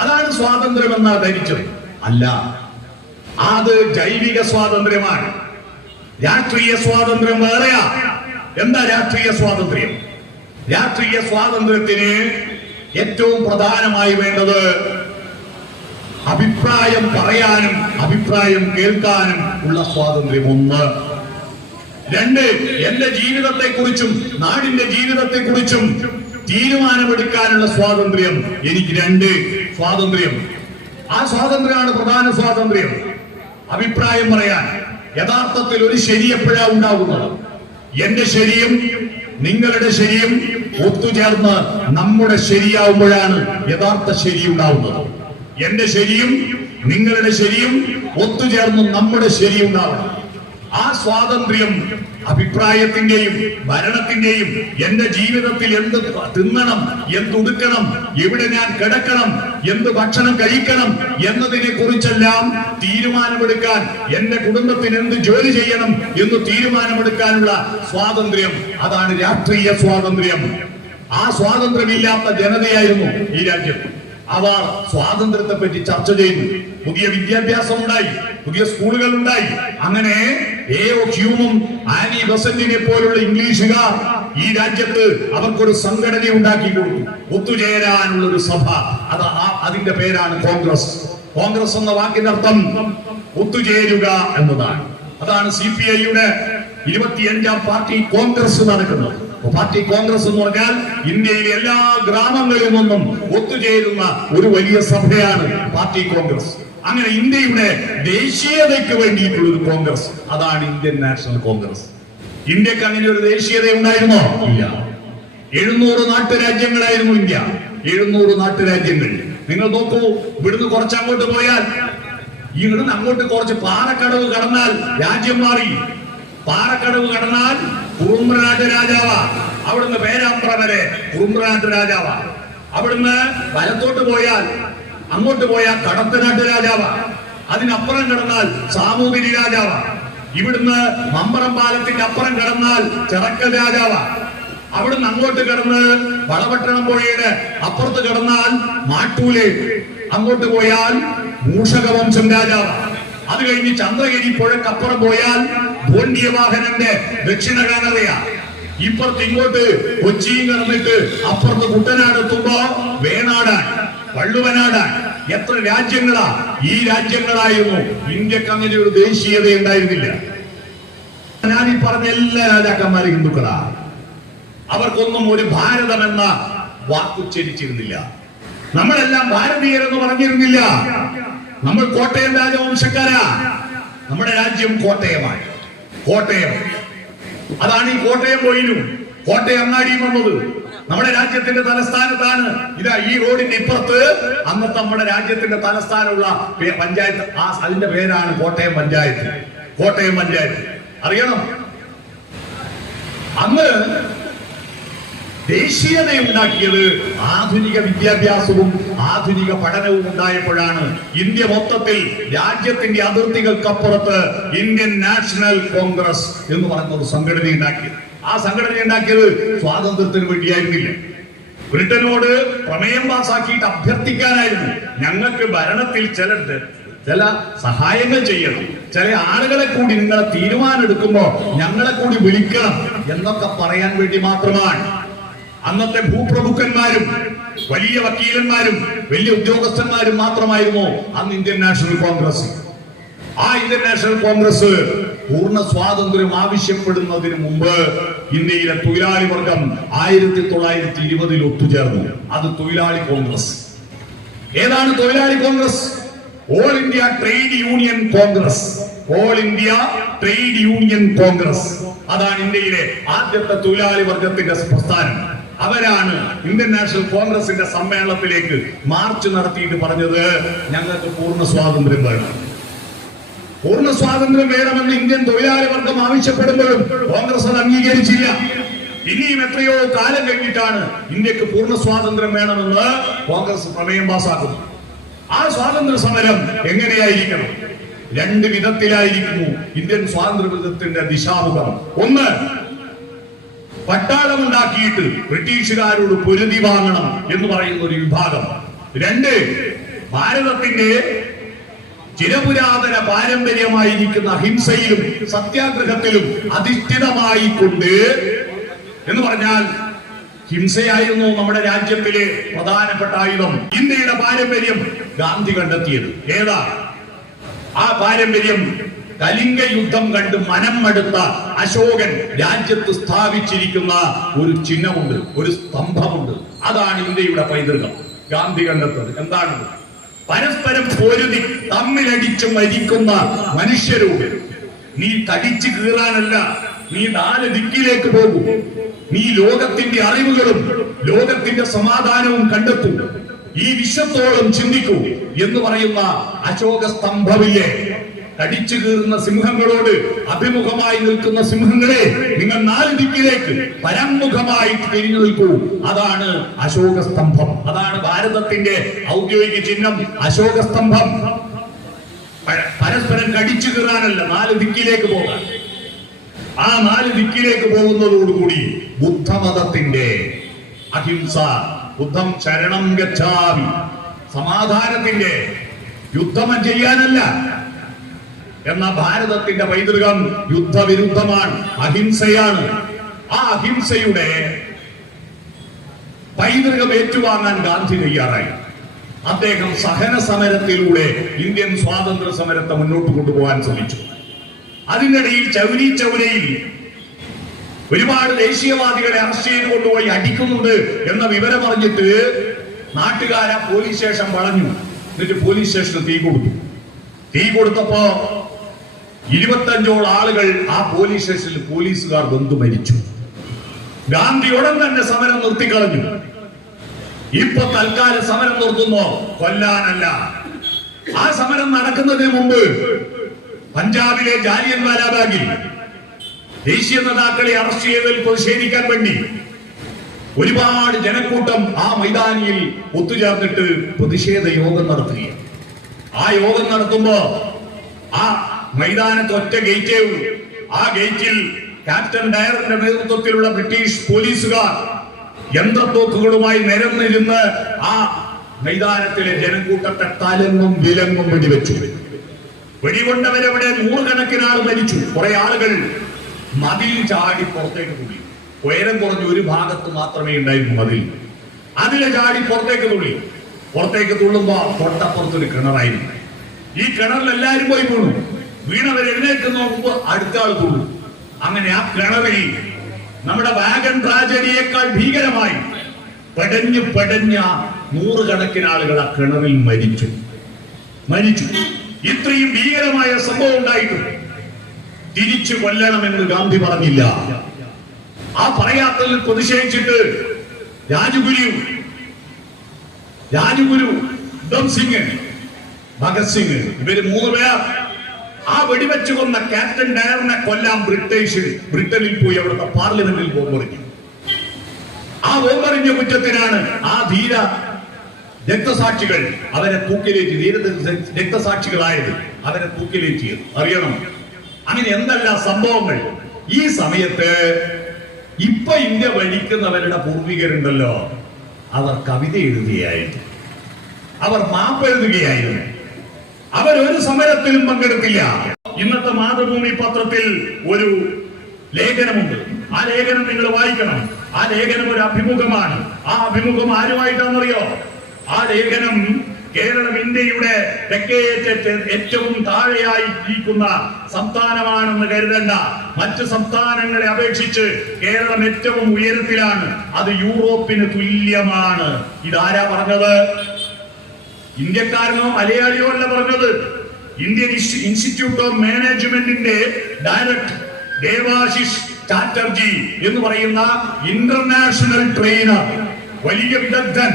അതാണ് സ്വാതന്ത്ര്യം എന്നാ ധരിച്ചത്. അല്ല, അത് ജൈവിക സ്വാതന്ത്ര്യമാണ്. രാഷ്ട്രീയ സ്വാതന്ത്ര്യം വേറെയാ. എന്താ രാഷ്ട്രീയ സ്വാതന്ത്ര്യം? രാഷ്ട്രീയ സ്വാതന്ത്ര്യത്തിന് ഏറ്റവും പ്രധാനമായി വേണ്ടത് അഭിപ്രായം പറയാനും അഭിപ്രായം കേൾക്കാനും ഉള്ള സ്വാതന്ത്ര്യം. 1. 2, എന്റെ ജീവിതത്തെക്കുറിച്ചും നാടിന്റെ ജീവിതത്തെക്കുറിച്ചും തീരുമാനമെടുക്കാനുള്ള സ്വാതന്ത്ര്യം. എനിക്ക് 2 സ്വാതന്ത്ര്യം. ആ സ്വാതന്ത്ര്യമാണ് പ്രധാന സ്വാതന്ത്ര്യം. അഭിപ്രായം പറയാൻ. യഥാർത്ഥത്തിൽ ഒരു ശരി എപ്പോഴാണ് ഉണ്ടാകുന്നത്? എന്റെ ശരിയും നിങ്ങളുടെ ശരിയും ഒത്തുചേർന്ന് നമ്മുടെ ശരിയാവുമ്പോഴാണ് യഥാർത്ഥ ശരി ഉണ്ടാവുന്നത്. എന്റെ ശരിയും നിങ്ങളുടെ ശരിയും ഒത്തുചേർന്ന് നമ്മുടെ ശരി ഉണ്ടാവണം. ആ സ്വാതന്ത്ര്യം അഭിപ്രായത്തിന്റെയും ഭരണത്തിന്റെയും എന്റെ ജീവിതത്തിൽ എന്ത് തിന്നണം, എന്തുടുക്കണം, എവിടെ ഞാൻ കിടക്കണം, എന്ത് ഭക്ഷണം കഴിക്കണം എന്നതിനെ കുറിച്ചെല്ലാം തീരുമാനമെടുക്കാൻ, എന്റെ കുടുംബത്തിന് എന്ത് ജോലി ചെയ്യണം എന്ന് തീരുമാനമെടുക്കാനുള്ള സ്വാതന്ത്ര്യം, അതാണ് രാഷ്ട്രീയ സ്വാതന്ത്ര്യം. ആ സ്വാതന്ത്ര്യമില്ലാത്ത ജനതയായിരുന്നു ഈ രാജ്യം. അവർ സ്വാതന്ത്ര്യത്തെ പറ്റി ചർച്ച ചെയ്തു. പുതിയ വിദ്യാഭ്യാസം ഉണ്ടായി, പുതിയ സ്കൂളുകൾ ഉണ്ടായി. അങ്ങനെ A.O. ഹ്യൂമും ആനി ബസന്റിനെ പോലുള്ള ഇംഗ്ലീഷുകാർ ഈ രാജ്യത്ത് അവർക്കൊരു സംഘടന ഉണ്ടാക്കി കൊടുത്തു, ഒത്തുചേരാനുള്ള ഒരു സഭ. അതിന്റെ പേരാണ് കോൺഗ്രസ്. കോൺഗ്രസ് എന്ന വാക്കിന്റെ അർത്ഥം ഒത്തുചേരുക എന്നതാണ്. അതാണ് CPIയുടെ 25ാം പാർട്ടി കോൺഗ്രസ് നടക്കുന്നത്. പാർട്ടി കോൺഗ്രസ് എന്ന് പറഞ്ഞാൽ ഇന്ത്യയിലെ എല്ലാ ഗ്രാമങ്ങളിൽ നിന്നും ഒത്തുചേരുന്ന ഒരു വലിയ സഭയാണ് പാർട്ടി കോൺഗ്രസ്. അങ്ങനെ ഇന്ത്യയുടെ ദേശീയതയ്ക്ക് വേണ്ടിയിട്ടുള്ള ഒരു കോൺഗ്രസ്, അതാണ് ഇന്ത്യൻ നാഷണൽ കോൺഗ്രസ്. ഇന്ത്യക്ക് അങ്ങനെ ഒരു ദേശീയത ഉണ്ടായിരുന്നോ? ഇല്ല. 700 നാട്ടുരാജ്യങ്ങളായിരുന്നു ഇന്ത്യ. 700 നാട്ടുരാജ്യങ്ങൾ. നിങ്ങൾ നോക്കൂ, ഇവിടുന്ന് കുറച്ച് അങ്ങോട്ട് പോയാൽ, ഇവിടുന്ന് അങ്ങോട്ട് കുറച്ച് പാറക്കടവ് കടന്നാൽ രാജ്യം മാറി. പാറക്കടവ് കടന്നാൽ കുറുമ്പ്രനാട്ട് രാജാവാ. അവിടുന്ന് പേരാമ്പ്ര വരെ കുറുമ്പ്രനാട്ട് രാജാവാ. അവിടുന്ന് വലത്തോട്ട് പോയാൽ, അങ്ങോട്ട് പോയാൽ കടത്തനാട്ട് രാജാവാ. അതിനപ്പുറം കടന്നാൽ സാമൂതിരി രാജാവാ. ഇവിടുന്ന് മമ്പറം പാലത്തിന്റെ അപ്പുറം കടന്നാൽ ചിറക്കൽ രാജാവാ. അവിടുന്ന് അങ്ങോട്ട് കിടന്ന് വളപട്ടണം പുഴയുടെ അപ്പുറത്ത് കിടന്നാൽ മാട്ടൂല്, അങ്ങോട്ട് പോയാൽ മൂഷകവംശം രാജാവ്. അത് കഴിഞ്ഞ് ചന്ദ്രഗിരി പുഴക്കപ്പുറം പോയാൽ ഭോണ്ഡ്യവാഹനന്റെ ദക്ഷിണ കാനറിയ. ഇപ്പുറത്ത് ഇങ്ങോട്ട് കൊച്ചിയും കടന്നിട്ട് അപ്പുറത്ത് കുട്ടനാട് എത്തുമ്പോ വേണാടാൻ, വള്ളുവനാടാൻ. എത്ര രാജ്യങ്ങളാ! ഈ രാജ്യങ്ങളായിരുന്നു. ഇന്ത്യക്ക് അങ്ങനെ ഒരു ദേശീയത ഉണ്ടായിരുന്നില്ല. ഞാൻ ഈ പറഞ്ഞ എല്ലാ രാജാക്കന്മാരും ഹിന്ദുക്കളാ. അവർക്കൊന്നും ഒരു ഭാരതം എന്ന വാക്കുച്ചരിച്ചിരുന്നില്ല. നമ്മളെല്ലാം ഭാരതീയരെന്ന് പറഞ്ഞിരുന്നില്ല. നമ്മൾ കോട്ടയം രാജവംശക്കാരാ. നമ്മുടെ രാജ്യം കോട്ടയമായി. കോട്ടയം, അതാണ് ഈ കോട്ടയം പോയിനും കോട്ടയം അങ്ങാടിയും വന്നത്. നമ്മുടെ രാജ്യത്തിന്റെ തലസ്ഥാനത്താണ്. ഇതാ ഈ റോഡിന്റെ ഇപ്പുറത്ത് അന്നത്തെ നമ്മുടെ രാജ്യത്തിന്റെ തലസ്ഥാനമുള്ള പഞ്ചായത്ത്, അതിന്റെ പേരാണ് കോട്ടയം പഞ്ചായത്ത്. കോട്ടയം പഞ്ചായത്ത് അറിയണം. അന്ന് ദേശീയത ഉണ്ടാക്കിയത് ആധുനിക വിദ്യാഭ്യാസവും ആധുനിക പഠനവും ഉണ്ടായപ്പോഴാണ്. ഇന്ത്യ മൊത്തത്തിൽ രാജ്യത്തിന്റെ അതിർത്തികൾക്കപ്പുറത്ത് ഇന്ത്യൻ നാഷണൽ കോൺഗ്രസ് എന്ന് പറയുന്ന ഒരു സംഘടന ഉണ്ടാക്കിയത്. ആ സംഘടന ഉണ്ടാക്കിയത് സ്വാതന്ത്ര്യത്തിന് വേണ്ടിയായിരുന്നില്ല. ബ്രിട്ടനോട് പ്രമേയം പാസാക്കിയിട്ട് അഭ്യർത്ഥിക്കാനായിരുന്നു, ഞങ്ങൾക്ക് ഭരണത്തിൽ ചില സഹായങ്ങൾ ചെയ്യണം, ചില ആളുകളെ കൂടി നിങ്ങളെ തീരുമാനം എടുക്കുമ്പോ ഞങ്ങളെ കൂടി വിളിക്കണം എന്നൊക്കെ പറയാൻ വേണ്ടി മാത്രമാണ്. അന്നത്തെ ഭൂപ്രഭുക്കന്മാരും വലിയ വക്കീലന്മാരും വലിയ ഉദ്യോഗസ്ഥന്മാരും മാത്രമായിരുന്നു അന്ന് ഇന്ത്യൻ നാഷണൽ കോൺഗ്രസ്. ആ ഇന്ത്യൻ നാഷണൽ കോൺഗ്രസ് പൂർണ്ണ സ്വാതന്ത്ര്യം ആവശ്യപ്പെടുന്നതിന് മുമ്പ് ഇന്ത്യയിലെ തൊഴിലാളി വർഗം 1920 ഒത്തുചേർന്നു. അത് തൊഴിലാളി കോൺഗ്രസ്. ഏതാണ് തൊഴിലാളി Congress? All India trade union Congress. All India trade union Congress. അതാണ് ഇന്ത്യയിലെ ആദ്യത്തെ തൊഴിലാളി വർഗത്തിന്റെ പ്രസ്ഥാനം. അവരാണ് ഇന്ത്യൻ നാഷണൽ കോൺഗ്രസിന്റെ സമ്മേളനത്തിലേക്ക് മാർച്ച് നടത്തിയിട്ട് പറഞ്ഞത്, ഞങ്ങൾക്ക് പൂർണ്ണ സ്വാതന്ത്ര്യം വേണം. പൂർണ്ണ സ്വാതന്ത്ര്യം വേണമെന്ന് ഇന്ത്യൻ തൊഴിലാളി വർഗം ആവശ്യപ്പെടുമ്പോഴും കോൺഗ്രസ് അത് അംഗീകരിച്ചില്ല. ഇനിയും എത്രയോ കാലം കഴിഞ്ഞിട്ടാണ് ഇന്ത്യക്ക് പൂർണ്ണ സ്വാതന്ത്ര്യം വേണമെന്ന് കോൺഗ്രസ് പ്രമേയം പാസാക്കുന്നു. ആ സ്വാതന്ത്ര്യ സമരം എങ്ങനെയായിരിക്കണം? രണ്ട് വിധത്തിലായിരിക്കുന്നു ഇന്ത്യൻ സ്വാതന്ത്ര്യത്തിന്റെ ദിശാമുഖം. ഒന്ന്, പട്ടാളം ഉണ്ടാക്കിയിട്ട് ബ്രിട്ടീഷുകാരോട് പൊരുതി വാങ്ങണം എന്ന് പറയുന്ന ഒരു വിഭാഗം. രണ്ട്, ഭാരതത്തിന്റെ ചിരപുരാതന പാരമ്പര്യമായിരിക്കുന്ന അഹിംസയിലും സത്യാഗ്രഹത്തിലും അധിഷ്ഠിതമായിക്കൊണ്ട്, എന്ന് പറഞ്ഞാൽ ഹിംസയായിരുന്നു നമ്മുടെ രാജ്യത്തിലെ പ്രധാനപ്പെട്ട ആയുധം. ഇന്ത്യയുടെ പാരമ്പര്യം ഗാന്ധി കണ്ടെത്തിയത് ഏതാ? ആ പാരമ്പര്യം കലിംഗ യുദ്ധം കണ്ട് മനം മടുത്ത അശോകൻ രാജ്യത്ത് സ്ഥാപിച്ചിരിക്കുന്ന ഒരു ചിഹ്നമുണ്ട്, ഒരു സ്തംഭമുണ്ട്. അതാണ് ഇന്ത്യയുടെ പൈതൃകം. ഗാന്ധി കണ്ടെത്തത് എന്താണ്? പരസ്പരം പൊരുതി തമ്മിലടിച്ച് മരിക്കുന്ന മനുഷ്യരോട് നീ തടിച്ചു കീറാനല്ല, നീ 4 ദിക്കിലേക്ക് പോകും, നീ ലോകത്തിന്റെ അറിവുകളും ലോകത്തിന്റെ സമാധാനവും കണ്ടെത്തും, ഈ വിശ്വത്തോളം ചിന്തിക്കൂ എന്ന് പറയുന്ന അശോക സ്തംഭവില്ലേ? കടിച്ചു കീറുന്ന സിംഹങ്ങളോട് അഭിമുഖമായി നിൽക്കുന്ന സിംഹങ്ങളെ, നിങ്ങൾ 4 ദിക്കിലേക്ക് പരമുഖമായി തിരിഞ്ഞു നിൽക്കൂ. അതാണ് അശോക സ്തംഭം. അതാണ് ഭാരതത്തിന്റെ ഔദ്യോഗിക ചിഹ്നം, അശോക സ്തംഭം. പരസ്പരം കടിച്ചു കീറാനല്ല, 4 ദിക്കിലേക്ക് പോകാൻ. ആ 4 ദിക്കിലേക്ക് പോകുന്നതോടുകൂടി ബുദ്ധമതത്തിന്റെ അഹിംസ, ബുദ്ധം ശരണം ഗച്ഛാമി, സമാധാനത്തിന്റെ, യുദ്ധം ചെയ്യാനല്ല എന്ന ഭാരതത്തിന്റെ പൈതൃകം യുദ്ധവിരുദ്ധമാണ്, അഹിംസയാണ്. ആ അഹിംസയുടെ പൈതൃകം ഏറ്റുവാങ്ങാൻ ഗാന്ധി തയ്യാറായി. അദ്ദേഹം സഹന സമരത്തിലൂടെ ഇന്ത്യൻ സ്വാതന്ത്ര്യ സമരത്തെ മുന്നോട്ട് കൊണ്ടുപോകാൻ ശ്രമിച്ചു. അതിനിടയിൽ ചൗരി ചൗരയിൽ ഒരുപാട് ദേശീയവാദികളെ അറസ്റ്റ് ചെയ്ത് കൊണ്ടുപോയി അടിക്കുന്നുണ്ട് എന്ന വിവരം അറിഞ്ഞിട്ട് നാട്ടുകാരെ പോലീസ് സ്റ്റേഷൻ വളഞ്ഞു. എന്നിട്ട് പോലീസ് സ്റ്റേഷന് തീ കൊടുത്തു. തീ കൊടുത്തപ്പോ 25ഓളം ആളുകൾ ആ പോലീസ് സ്റ്റേഷനിൽ പോലീസുകാർ വെന്തു മരിച്ചു. ഗാന്ധി ഉടൻ തന്നെ സമരം നിർത്തിക്കളഞ്ഞു. ഇപ്പൊ തൽക്കാലം സമരം നിർത്തുന്നോ? കൊല്ലാനല്ല. ആ സമരം നടക്കുന്നതിന് മുമ്പ് പഞ്ചാബിലെ ജാലിയൻ വാലാബാഗിൽ ദേശീയ നേതാക്കളെ അറസ്റ്റ് ചെയ്തതിൽ പ്രതിഷേധിക്കാൻ വേണ്ടി ഒരുപാട് ജനക്കൂട്ടം ആ മൈതാനിയിൽ ഒത്തുചേർന്നിട്ട് പ്രതിഷേധ യോഗം നടത്തുകയാണ്. ആ യോഗം നടത്തുമ്പോ ആ മൈതാനത്ത് ഒറ്റ ഗേറ്റേ ഉള്ളൂ. ആ ഗേറ്റിൽ ക്യാപ്റ്റൻ ഡയറിന്റെ നേതൃത്വത്തിലുള്ള ബ്രിട്ടീഷ് പോലീസുകാർ യന്ത്രത്തോക്കുകളുമായി നിരന്നിരുന്ന് ആ മൈതാനത്തിലെ ജനക്കൂട്ടത്തെ തലങ്ങും വിലങ്ങും വെടിവെച്ചു. വെടികൊണ്ടവരവിടെ നൂറുകണക്കിന് ആൾ മരിച്ചു. കുറെ ആളുകൾ മതിൽ ചാടി പുറത്തേക്ക് തുള്ളി. ഉയരം കുറഞ്ഞ ഒരു ഭാഗത്ത് മാത്രമേ ഉണ്ടായിരുന്നു മതിൽ. അതിലെ ചാടി പുറത്തേക്ക് തുള്ളി. പുറത്തേക്ക് തുള്ളുമ്പോ തൊട്ടപ്പുറത്തൊരു കിണറായിരുന്നു. ഈ കിണറിൽ എല്ലാവരും പോയി വീണു. വീണവർ എഴുന്നേൽക്കുന്ന മുമ്പ് അടുത്ത ആൾ തുള്ളു. അങ്ങനെ ആ കിണറിൽ നമ്മുടെ വാഗൺ ട്രാജഡിയേക്കാൾ ഭീകരമായി പടഞ്ഞ നൂറുകണക്കിന് ആളുകൾ ആ കിണറിൽ മരിച്ചു. ഇത്രയും ഭീകരമായ സംഭവം ഉണ്ടായിട്ടും തിരിച്ചു കൊല്ലണമെന്ന് ഗാന്ധി പറഞ്ഞില്ല. ആ പറയാത്തതിൽ പ്രതിഷേധിച്ചിട്ട് രാജഗുരു ഉധം സിംഗ്, ഭഗത് സിംഗ്, ഇവര് 3 പേർ ആ വെടിവെച്ച് കൊന്ന ക്യാപ്റ്റൻ ഡയറിനെ കൊല്ലാൻ ബ്രിട്ടനിൽ പോയി അവിടുത്തെ പാർലമെന്റിൽ ബോംബെറിഞ്ഞു. ആ ബോംബെറിഞ്ഞ കുറ്റത്തിനാണ് ആ ധീര രക്തസാക്ഷികൾ അവരെ തൂക്കിലേറ്റി, രക്തസാക്ഷികളായത് അവരെ തൂക്കിലേറ്റിയത്. അറിയണം, അങ്ങനെ എന്തെല്ലാം സംഭവങ്ങൾ. ഈ സമയത്ത് ഇപ്പൊ ഇന്ത്യ ഭരിക്കുന്നവരുടെ പൂർവികരുണ്ടല്ലോ, അവർ കവിത എഴുതുകയായിരുന്നു, അവർ മാപ്പ് എഴുതുകയായിരുന്നു, അവരൊരു സമരത്തിലും പങ്കെടുത്തില്ല. ഇന്നത്തെ മാതൃഭൂമി പത്രത്തിൽ ഒരു ലേഖനമുണ്ട്. ആ ലേഖനം നിങ്ങൾ വായിക്കണം. ആ ലേഖനം ഒരു അഭിമുഖമാണ്. ആ അഭിമുഖം ആരുമായിട്ടാണെന്നറിയോ? ആ ലേഖനം കേരളം ഇന്ത്യയുടെ തെക്കേയറ്റത്ത് ഏറ്റവും താഴെയായി ഇരിക്കുന്ന സംസ്ഥാനമാണെന്ന് കരുതണ്ട. മറ്റ് സംസ്ഥാനങ്ങളെ അപേക്ഷിച്ച് കേരളം ഏറ്റവും ഉയരത്തിലാണ്. അത് യൂറോപ്പിന് തുല്യമാണ്. ഇതാരാ പറഞ്ഞത്? ഇന്ത്യക്കാരനോ മലയാളിയോ അല്ല പറഞ്ഞത്. ഇന്ത്യൻ ഇൻസ്റ്റിറ്റ്യൂട്ട് ഓഫ് മാനേജ്മെന്റിന്റെ ഡയറക്ടർ ദേവാശിഷ് ചാറ്റർജി എന്ന് പറയുന്ന ഇന്റർനാഷണൽ ട്രെയിനർ, വലിയ വിദഗ്ധൻ,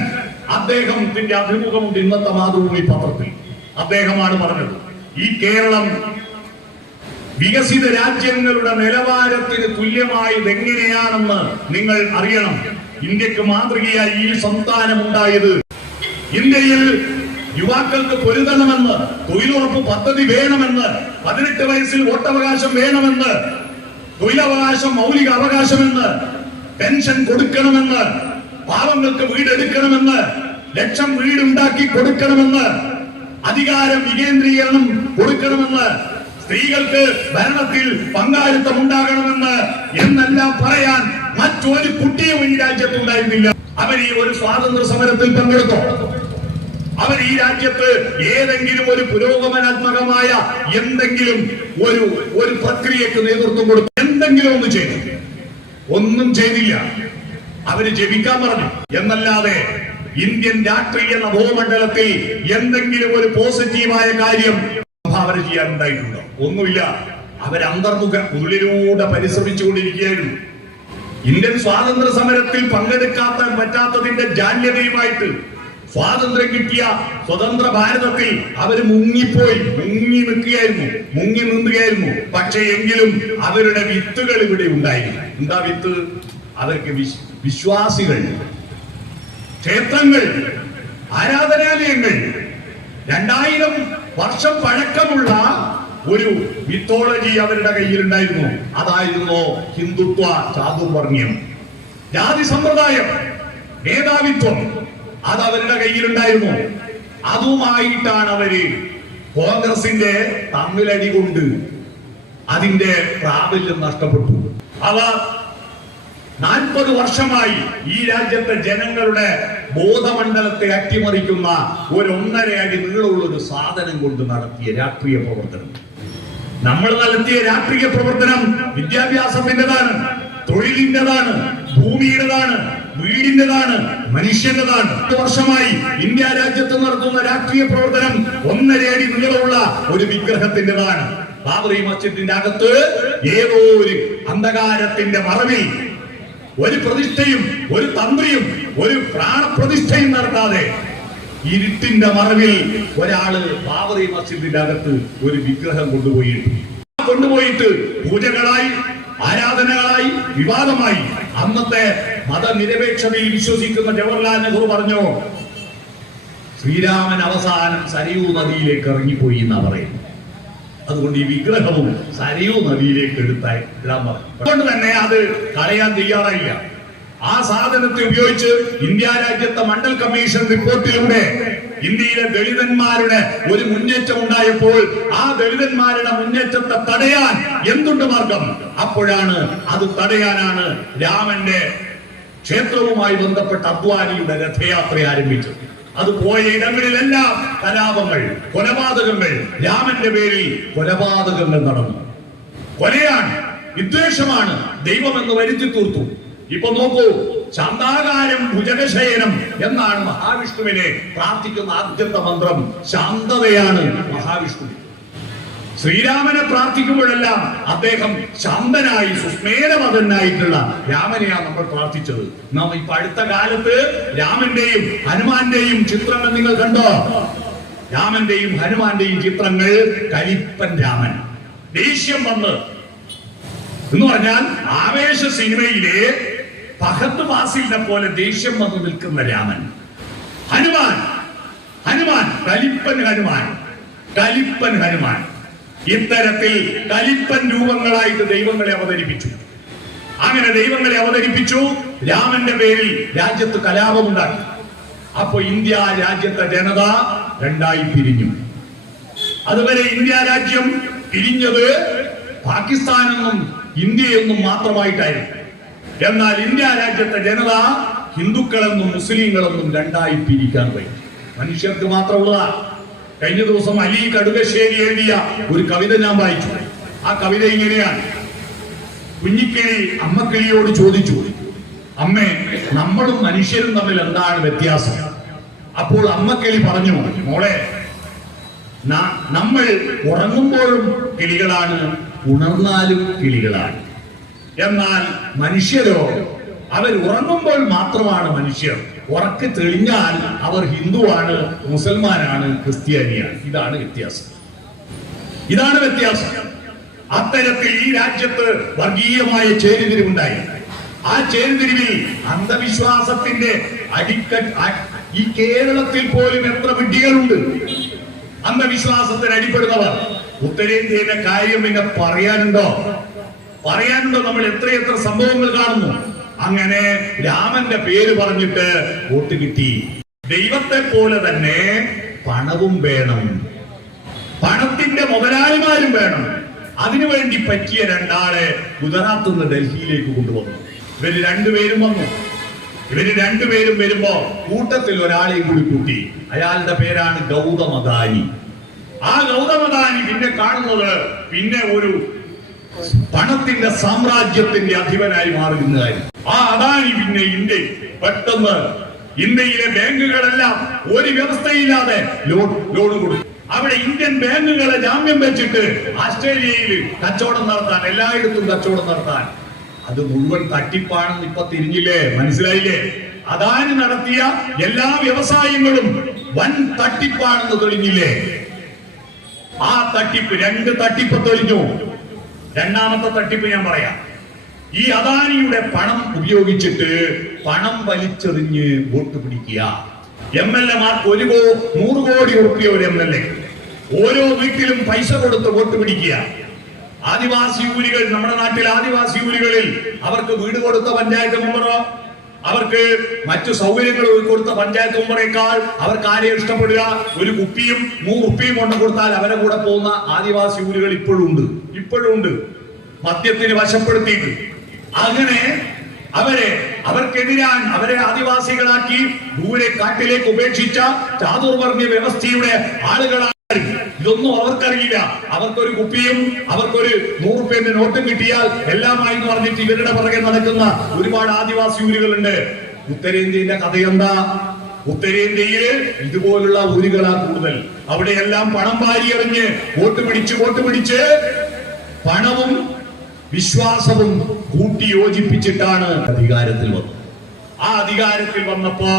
അദ്ദേഹത്തിന്റെ അഭിമുഖമുണ്ട് ഇന്നത്തെ മാതൃഭൂമി പത്രത്തിൽ. അദ്ദേഹമാണ് പറഞ്ഞത്, ഈ കേരളം വികസിത രാജ്യങ്ങളുടെ നിലവാരത്തിന് തുല്യമായത് എങ്ങനെയാണെന്ന് നിങ്ങൾ അറിയണം. ഇന്ത്യക്ക് മാതൃകയായി ഈ സംസ്ഥാനം ഉണ്ടായത്. ഇന്ത്യയിൽ യുവാക്കൾക്ക് പൊരുതണമെന്ന്, തൊഴിലുറപ്പ് പദ്ധതി വേണമെന്ന്, 18 വയസ്സിൽ വോട്ടവകാശം വേണമെന്ന്, തൊഴിലവകാശം മൗലിക അവകാശമെന്ന്, പെൻഷൻ കൊടുക്കണമെന്ന്, പാവങ്ങൾക്ക് വീടെടുക്കണമെന്ന്, 1,00,000 വീടുണ്ടാക്കി കൊടുക്കണമെന്ന്, അധികാരം വികേന്ദ്രീകരണം കൊടുക്കണമെന്ന്, സ്ത്രീകൾക്ക് ഭരണത്തിൽ പങ്കാളിത്തം ഉണ്ടാകണമെന്ന് എന്നെല്ലാം പറയാൻ മറ്റൊരു കുട്ടിയും ഈ രാജ്യത്തുണ്ടായിരുന്നില്ല. അവർ ഈ ഒരു സ്വാതന്ത്ര്യ സമരത്തിൽ പങ്കെടുത്തോ? അവർ ഈ രാജ്യത്ത് ഏതെങ്കിലും ഒരു പുരോഗമനാത്മകമായ എന്തെങ്കിലും ഒരു പ്രക്രിയക്ക് നേതൃത്വം കൊടുത്തു? എന്തെങ്കിലും ഒന്ന് ചെയ്തു? ഒന്നും ചെയ്തില്ല. അവര് ജപിക്കാൻ പറഞ്ഞു എന്നല്ലാതെ ഇന്ത്യൻ രാഷ്ട്രീയ നഭോമണ്ഡലത്തിൽ എന്തെങ്കിലും ഒരു പോസിറ്റീവായ കാര്യം അവർ ചെയ്യാനുണ്ടായിട്ടുണ്ടോ? ഒന്നുമില്ല. അവരന്തർമുഖ ഉള്ളിലൂടെ പരിശ്രമിച്ചുകൊണ്ടിരിക്കുകയായിരുന്നു. ഇന്ത്യൻ സ്വാതന്ത്ര്യ സമരത്തിൽ പങ്കെടുക്കാൻ പറ്റാത്തതിന്റെ ജാല്യതയുമായിട്ട് സ്വാതന്ത്ര്യം കിട്ടിയ സ്വതന്ത്ര ഭാരതത്തിൽ അവര് മുങ്ങി നിൽക്കുകയായിരുന്നു. പക്ഷേ എങ്കിലും അവരുടെ വിത്തുകൾ ഇവിടെ ഉണ്ടായിരുന്നു. എന്താ വിത്ത്? അതൊക്കെ വിശ്വാസികൾ, ക്ഷേത്രങ്ങൾ, ആരാധനാലയങ്ങൾ, 2000 വർഷം പഴക്കമുള്ള ഒരു മിത്തോളജി അവരുടെ കയ്യിലുണ്ടായിരുന്നു. അതായിരുന്നു ഹിന്ദുത്വ, ചാതുർവർണ്ണ്യം, ജാതി സമ്പ്രദായം, മേധാവിത്വം. അത് അവരുടെ കയ്യിലുണ്ടായിരുന്നു. അതുമായിട്ടാണ് അവര് കോൺഗ്രസിന്റെ തമ്മിലടി കൊണ്ട് അതിന്റെ പ്രാബല്യം നഷ്ടപ്പെട്ടു. അവർ 40 വർഷമായി ഈ രാജ്യത്തെ ജനങ്ങളുടെ ബോധമണ്ഡലത്തെ അട്ടിമറിക്കുന്ന 1.5 അടി നീളമുള്ള ഒരു സാധനം കൊണ്ട് നടത്തിയ രാഷ്ട്രീയ പ്രവർത്തനം. നമ്മൾ നടത്തിയ രാഷ്ട്രീയ പ്രവർത്തനം വിദ്യാഭ്യാസത്തിൻ്റെതാണ്, തൊഴിലിൻ്റെതാണ്, ഭൂമിയുടേതാണ്, വീടിൻ്റെതാണ്, മനുഷ്യൻ്റെതാണ്. 10 വർഷമായി ഇന്ത്യ രാജ്യത്ത് നടത്തുന്ന രാഷ്ട്രീയ പ്രവർത്തനം 1.5 അടി നീളമുള്ള ഒരു വിഗ്രഹത്തിൻ്റെതാണ്. ബാബറി മസ്ജിദിന്റെ അകത്ത് ഏതോ ഒരു അന്ധകാരത്തിന്റെ മറവിൽ ഒരു പ്രതിഷ്ഠയും ഒരു തന്ത്രിയും ഒരു പ്രാണപ്രതിഷ്ഠയും നടത്താതെ ഇരുട്ടിന്റെ മറവിൽ ഒരാള് ബാബറി മസ്ജിദിന്റെ അകത്ത് ഒരു വിഗ്രഹം കൊണ്ടുപോയിട്ട് പൂജകളായി, ആരാധനകളായി, വിവാദമായി. അന്നത്തെ മതനിരപേക്ഷതയിൽ വിശ്വസിക്കുന്ന ജവഹർലാൽ നെഹ്റു പറഞ്ഞു, ശ്രീരാമൻ അവസാനം സരയൂ നദിയിലേക്ക് ഇറങ്ങിപ്പോയി എന്നാ പറയുന്നത്. അതുകൊണ്ട് ഈ വിഗ്രഹവും സരയൂ നദിയിലേക്ക് എടുത്താൽ ഇടാൻ പറഞ്ഞു. അതുകൊണ്ട് തന്നെ അത് കളയാൻ തയ്യാറായില്ല. ആ സാധനത്തെ ഉപയോഗിച്ച് ഇന്ത്യ രാജ്യത്തെ മണ്ഡൽ കമ്മീഷൻ റിപ്പോർട്ടിലൂടെ ഇന്ത്യയിലെ ദളിതന്മാരുടെ ഒരു മുന്നേറ്റം ഉണ്ടായപ്പോൾ ആ ദളിതന്മാരുടെ മുന്നേറ്റത്തെ തടയാൻ എന്തുണ്ട് മാർഗം? അപ്പോഴാണ് അത് തടയാനാണ് രാമന്റെ ക്ഷേത്രവുമായി ബന്ധപ്പെട്ട അദ്വാനിയുടെ രഥയാത്ര ആരംഭിച്ചത്. അത് പോയ ഇടങ്ങളിലെല്ലാം കലാപങ്ങൾ, കൊലപാതകങ്ങൾ, രാമന്റെ പേരിൽ കൊലപാതകങ്ങൾ നടന്നു. കൊലയാണ്, വിദ്വേഷമാണ്, ദൈവമെന്ന് വരുത്തി തീർത്തു. ഇപ്പൊ നോക്കൂ, ശാന്താകാരം ഭുജഗശയനം എന്നാണ് മഹാവിഷ്ണുവിനെ പ്രാർത്ഥിക്കുന്ന ആദ്യത്തെ മന്ത്രം. ശാന്തതയാണ് മഹാവിഷ്ണു. ശ്രീരാമനെ പ്രാർത്ഥിക്കുമ്പോഴെല്ലാം അദ്ദേഹം ശാന്തനായി സുസ്മേരമതനായിട്ടുള്ള രാമനെയാണ് നമ്മൾ പ്രാർത്ഥിച്ചത്. നാം ഇപ്പൊ അടുത്ത കാലത്ത് രാമന്റെയും ഹനുമാന്റെയും ചിത്രങ്ങൾ നിങ്ങൾ കണ്ടോ? രാമന്റെയും ഹനുമാന്റെയും ചിത്രങ്ങൾ കലിപ്പൻ രാമൻ, ദേഷ്യം വന്ന് എന്ന് പറഞ്ഞാൽ ആവേശ സിനിമയിലെ ഫഹദ് ഫാസിലിനെ പോലെ ദേഷ്യം വന്ന് നിൽക്കുന്ന രാമൻ. ഹനുമാൻ, ഹനുമാൻ കലിപ്പൻ ഹനുമാൻ, കലിപ്പൻ ഹനുമാൻ. ഇത്തരത്തിൽ കലിപ്പൻ രൂപങ്ങളായിട്ട് ദൈവങ്ങളെ അവതരിപ്പിച്ചു. അങ്ങനെ ദൈവങ്ങളെ അവതരിപ്പിച്ചു. രാമന്റെ പേരിൽ രാജ്യത്ത് കലാപമുണ്ടാക്കി. അപ്പൊ ഇന്ത്യ രാജ്യത്തെ ജനത രണ്ടായി പിരിഞ്ഞു. അതുവരെ ഇന്ത്യ രാജ്യം പിരിഞ്ഞത് പാകിസ്ഥാനെന്നും ഇന്ത്യയെന്നും മാത്രമായിട്ടായിരുന്നു. എന്നാൽ ഇന്ത്യ രാജ്യത്തെ ജനത ഹിന്ദുക്കളെന്നും മുസ്ലിങ്ങളെന്നും രണ്ടായി പിരിക്കാൻ പോയി. മനുഷ്യർക്ക് മാത്രമുള്ളതാ. കഴിഞ്ഞ ദിവസം അലി കടുകശ്ശേരി എഴുതിയ ഒരു കവിത ഞാൻ വായിച്ചു. ആ കവിത ഇങ്ങനെയാണ്: കുഞ്ഞിക്കിളി അമ്മക്കിളിയോട് ചോദിച്ചു, അമ്മേ, നമ്മളും മനുഷ്യരും തമ്മിൽ എന്താണ് വ്യത്യാസം? അപ്പോൾ അമ്മക്കിളി പറഞ്ഞു, മോളെ, നമ്മൾ ഉറങ്ങുമ്പോഴും കിളികളാണ്, ഉണർന്നാലും കിളികളാണ്. എന്നാൽ മനുഷ്യരോ, അവർ ഉറങ്ങുമ്പോൾ മാത്രമാണ് മനുഷ്യർ, ഉറക്ക് തെളിഞ്ഞാൽ അവർ ഹിന്ദുവാണ്, മുസൽമാനാണ്, ക്രിസ്ത്യാനിയാണ്. ഇതാണ് വ്യത്യാസം. ഇതാണ് വ്യത്യാസം. അത്തരത്തിൽ ഈ രാജ്യത്ത് വർഗീയമായ ചേരിതിരിവുണ്ടായി. ആ ചേരിതിരിവിൽ അന്ധവിശ്വാസത്തിന്റെ ഈ കേരളത്തിൽ പോലും എത്ര വിഡ്ഢികളുണ്ട് അന്ധവിശ്വാസത്തിന് അടിപ്പെടുന്നവർ. ഉത്തരേന്ത്യയിലെ കാര്യം പിന്നെ പറയാനുണ്ടോ? നമ്മൾ എത്രയെത്ര സംഭവങ്ങൾ കാണുന്നു. അങ്ങനെ രാമന്റെ പേര് പറഞ്ഞിട്ട് വോട്ട് കിട്ടി. ദൈവത്തെ പോലെ തന്നെ പണവും വേണം, പണത്തിന്റെ മുതലാളിമാരും വേണം. അതിനുവേണ്ടി പറ്റിയ രണ്ടാളെ ഗുജറാത്തിൽ നിന്ന് ഡൽഹിയിലേക്ക് കൊണ്ടുവന്നു. ഇവര് രണ്ടുപേരും വന്നു. ഇവര് രണ്ടുപേരും വരുമ്പോ കൂട്ടത്തിൽ ഒരാളെയും കൂടി കൂട്ടി. അയാളുടെ പേരാണ് ഗൗതം അദാനി. ആ ഗൗതം അദാനി പിന്നെ കാണുന്നത് പിന്നെ ഒരു പണത്തിന്റെ സാമ്രാജ്യത്തിന്റെ അധിപനായി മാറുന്നതായിരുന്നു. ആ അദാനി പിന്നെ ഇന്ത്യ പെട്ടെന്ന് ഇന്ത്യയിലെ ബാങ്കുകളെല്ലാം ഒരു വ്യവസ്ഥയില്ലാതെ ലോൺ കൊടുത്തു. അവിടെ ഇന്ത്യൻ ബാങ്കുകളെ ജാമ്യം വെച്ചിട്ട് ഓസ്ട്രേലിയയിൽ കച്ചവടം നടത്താൻ, എല്ലായിടത്തും കച്ചവടം നടത്താൻ. അത് മുഴുവൻ തട്ടിപ്പാണെന്ന് ഇപ്പൊ തിരിഞ്ഞില്ലേ? മനസ്സിലായില്ലേ? അദാനി നടത്തിയ എല്ലാ വ്യവസായങ്ങളും വൻ തട്ടിപ്പാണെന്ന് തെളിഞ്ഞില്ലേ? ആ തട്ടിപ്പ്, രണ്ട് തട്ടിപ്പ് തെളിഞ്ഞു. രണ്ടാമത്തെ തട്ടിപ്പ് ഞാൻ പറയാം. ഈ അദാനിയുടെ പണം ഉപയോഗിച്ചിട്ട് പണം വലിച്ചെറിഞ്ഞ് വോട്ട് പിടിക്കുക. MLA മാർക്ക് 100 കോടി ഉറുപ്പിക ഒരു MLA. ഓരോ വീട്ടിലും പൈസ കൊടുത്ത് വോട്ട് പിടിക്കുക. ആദിവാസി ഊരുകൾ, നമ്മുടെ നാട്ടിലെ ആദിവാസി ഊരുകളിൽ അവർക്ക് വീട് കൊടുത്ത പഞ്ചായത്ത് മെമ്പറോ അവർക്ക് മറ്റു സൗകര്യങ്ങൾ കൊടുത്ത പഞ്ചായത്ത് മെമ്പറേക്കാൾ അവർക്ക് ആരെയും ഇഷ്ടപ്പെടുക? ഒരു കുപ്പിയും 100 ഉറുപ്പിയും കൊണ്ട് കൊടുത്താൽ അവരെ കൂടെ പോകുന്ന ആദിവാസി ഊരുകൾ ഇപ്പോഴും ഉണ്ട്. മദ്യത്തിന് വശപ്പെടുത്തിയിട്ട് അങ്ങനെ അവരെ ആദിവാസികളാക്കി ദൂരെ കാട്ടിലേക്ക് ഉപേക്ഷിച്ച ചാതുർവർണ്ണ വ്യവസ്ഥയുടെ ആളുകളാണ്. ഇതൊന്നും അവർക്കറിയില്ല. അവർക്കൊരു കുപ്പിയും അവർക്കൊരു 100 ഉറുപ്പിന്റെ നോട്ടും കിട്ടിയാൽ എല്ലാമായി എന്ന് പറഞ്ഞിട്ട് ഇവരുടെ പുറകെ നടക്കുന്ന ഒരുപാട് ആദിവാസി ഊരുകളുണ്ട്. ഉത്തരേന്ത്യയിലെ കഥയെന്താ? ഉത്തരേന്ത്യയിൽ ഇതുപോലുള്ള ഊരുകളാ കൂടുതൽ. അവിടെയെല്ലാം പണം വാരി എറിഞ്ഞ് വോട്ട് പിടിച്ച് പണവും വിശ്വാസവും കൂട്ടി യോജിപ്പിച്ചിട്ടാണ് അധികാരത്തിൽ വന്നത്. ആ അധികാരത്തിൽ വന്നപ്പോ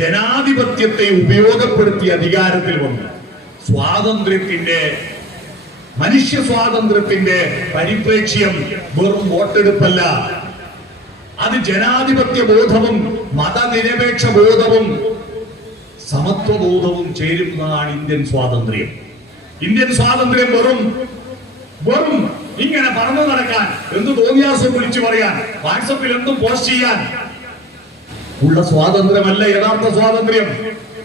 ജനാധിപത്യത്തെ ഉപയോഗപ്പെടുത്തി അധികാരത്തിൽ വന്നു. മനുഷ്യ സ്വാതന്ത്ര്യത്തിന്റെ പരിപ്രേക്ഷ്യം വെറും വോട്ടെടുപ്പല്ല, അത് ജനാധിപത്യ ബോധവും മതനിരപേക്ഷ ബോധവും സമത്വബോധവും ചേരുന്നതാണ് ഇന്ത്യൻ സ്വാതന്ത്ര്യം. ഇന്ത്യൻ സ്വാതന്ത്ര്യം വെറും വെറും ഇങ്ങനെ പറഞ്ഞു നടക്കാൻ, എന്ത് തോന്നിയാസം വിളിച്ചു പറയാൻ, വാട്സപ്പിൽ എന്തും പോസ്റ്റ് ചെയ്യാൻ ഉള്ള സ്വാതന്ത്ര്യമല്ല യഥാർത്ഥ സ്വാതന്ത്ര്യം.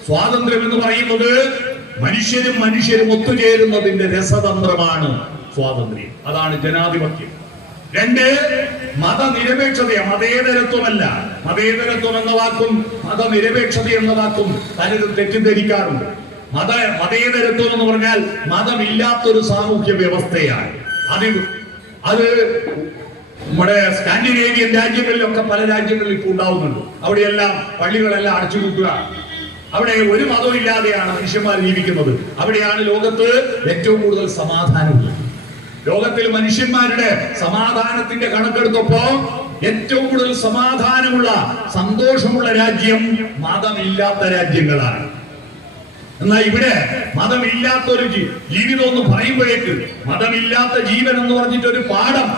സ്വാതന്ത്ര്യം എന്ന് പറയുന്നത് മനുഷ്യരും ഒത്തുചേരുന്നതിന്റെ രസതന്ത്രമാണ് സ്വാതന്ത്ര്യം. അതാണ് ജനാധിപത്യം. രണ്ട്, മതനിരപേക്ഷത. മതേതരത്വമല്ല. മതേതരത്വം എന്ന വാക്കും മതനിരപേക്ഷത എന്ന വാക്കും പലരും തെറ്റിദ്ധരിക്കാറുണ്ട്. മതേതരത്വം എന്ന് പറഞ്ഞാൽ മതമില്ലാത്തൊരു സാമൂഹ്യ വ്യവസ്ഥയാണ്. അത് നമ്മുടെ സ്കാൻഡിനേവിയൻ രാജ്യങ്ങളിലൊക്കെ പല രാജ്യങ്ങളിൽ ഇപ്പോൾ ഉണ്ടാവുന്നുണ്ട്. അവിടെയെല്ലാം പള്ളികളെല്ലാം അടച്ചുപൂട്ടുക. അവിടെ ഒരു മതവും ഇല്ലാതെയാണ് മനുഷ്യന്മാർ ജീവിക്കുന്നത്. അവിടെയാണ് ലോകത്ത് ഏറ്റവും കൂടുതൽ സമാധാനമുള്ളത്. ലോകത്തിൽ മനുഷ്യന്മാരുടെ സമാധാനത്തിന്റെ കണക്കെടുത്തപ്പോ ഏറ്റവും കൂടുതൽ സമാധാനമുള്ള സന്തോഷമുള്ള രാജ്യം മതമില്ലാത്ത രാജ്യങ്ങളാണ്. എന്നാൽ ഇവിടെ മതമില്ലാത്തൊരു ജീവിതം എന്ന് പറയുമ്പോഴേക്ക് മതമില്ലാത്ത ജീവൻ എന്ന് പറഞ്ഞിട്ടൊരു പാഠം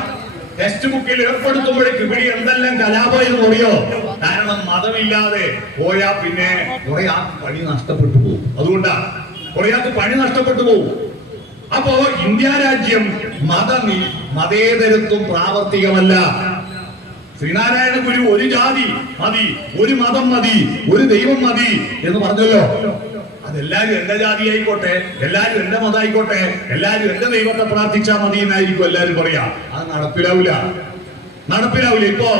ടെക്സ്റ്റ് ബുക്കിൽ ഏർപ്പെടുത്തുമ്പോഴേക്ക് ഇവിടെ എന്തെല്ലാം കലാപം അറിയോ? കാരണം മതമില്ലാതെ പോയാ പിന്നെ കുറെ ആൾക്ക് പണി നഷ്ടപ്പെട്ടു പോകും. അതുകൊണ്ടാണ് കുറെ ആൾക്ക് പണി നഷ്ടപ്പെട്ടു പോകും. അപ്പോ ഇന്ത്യ രാജ്യം മതേതരത്വം പ്രാവർത്തികമല്ല. ശ്രീനാരായണ ഗുരു ഒരു ജാതി മതി, ഒരു മതം മതി, ഒരു ദൈവം മതി എന്ന് പറഞ്ഞല്ലോ. അതെല്ലാരും എന്റെ ജാതി ആയിക്കോട്ടെ, എല്ലാരും എന്റെ മതം ആയിക്കോട്ടെ, എല്ലാരും എന്റെ ദൈവത്തെ പ്രാർത്ഥിച്ചാൽ മതി എന്നായിരിക്കും എല്ലാരും പറയാ. അത് നടപ്പിലാവില്ല. ഇപ്പോ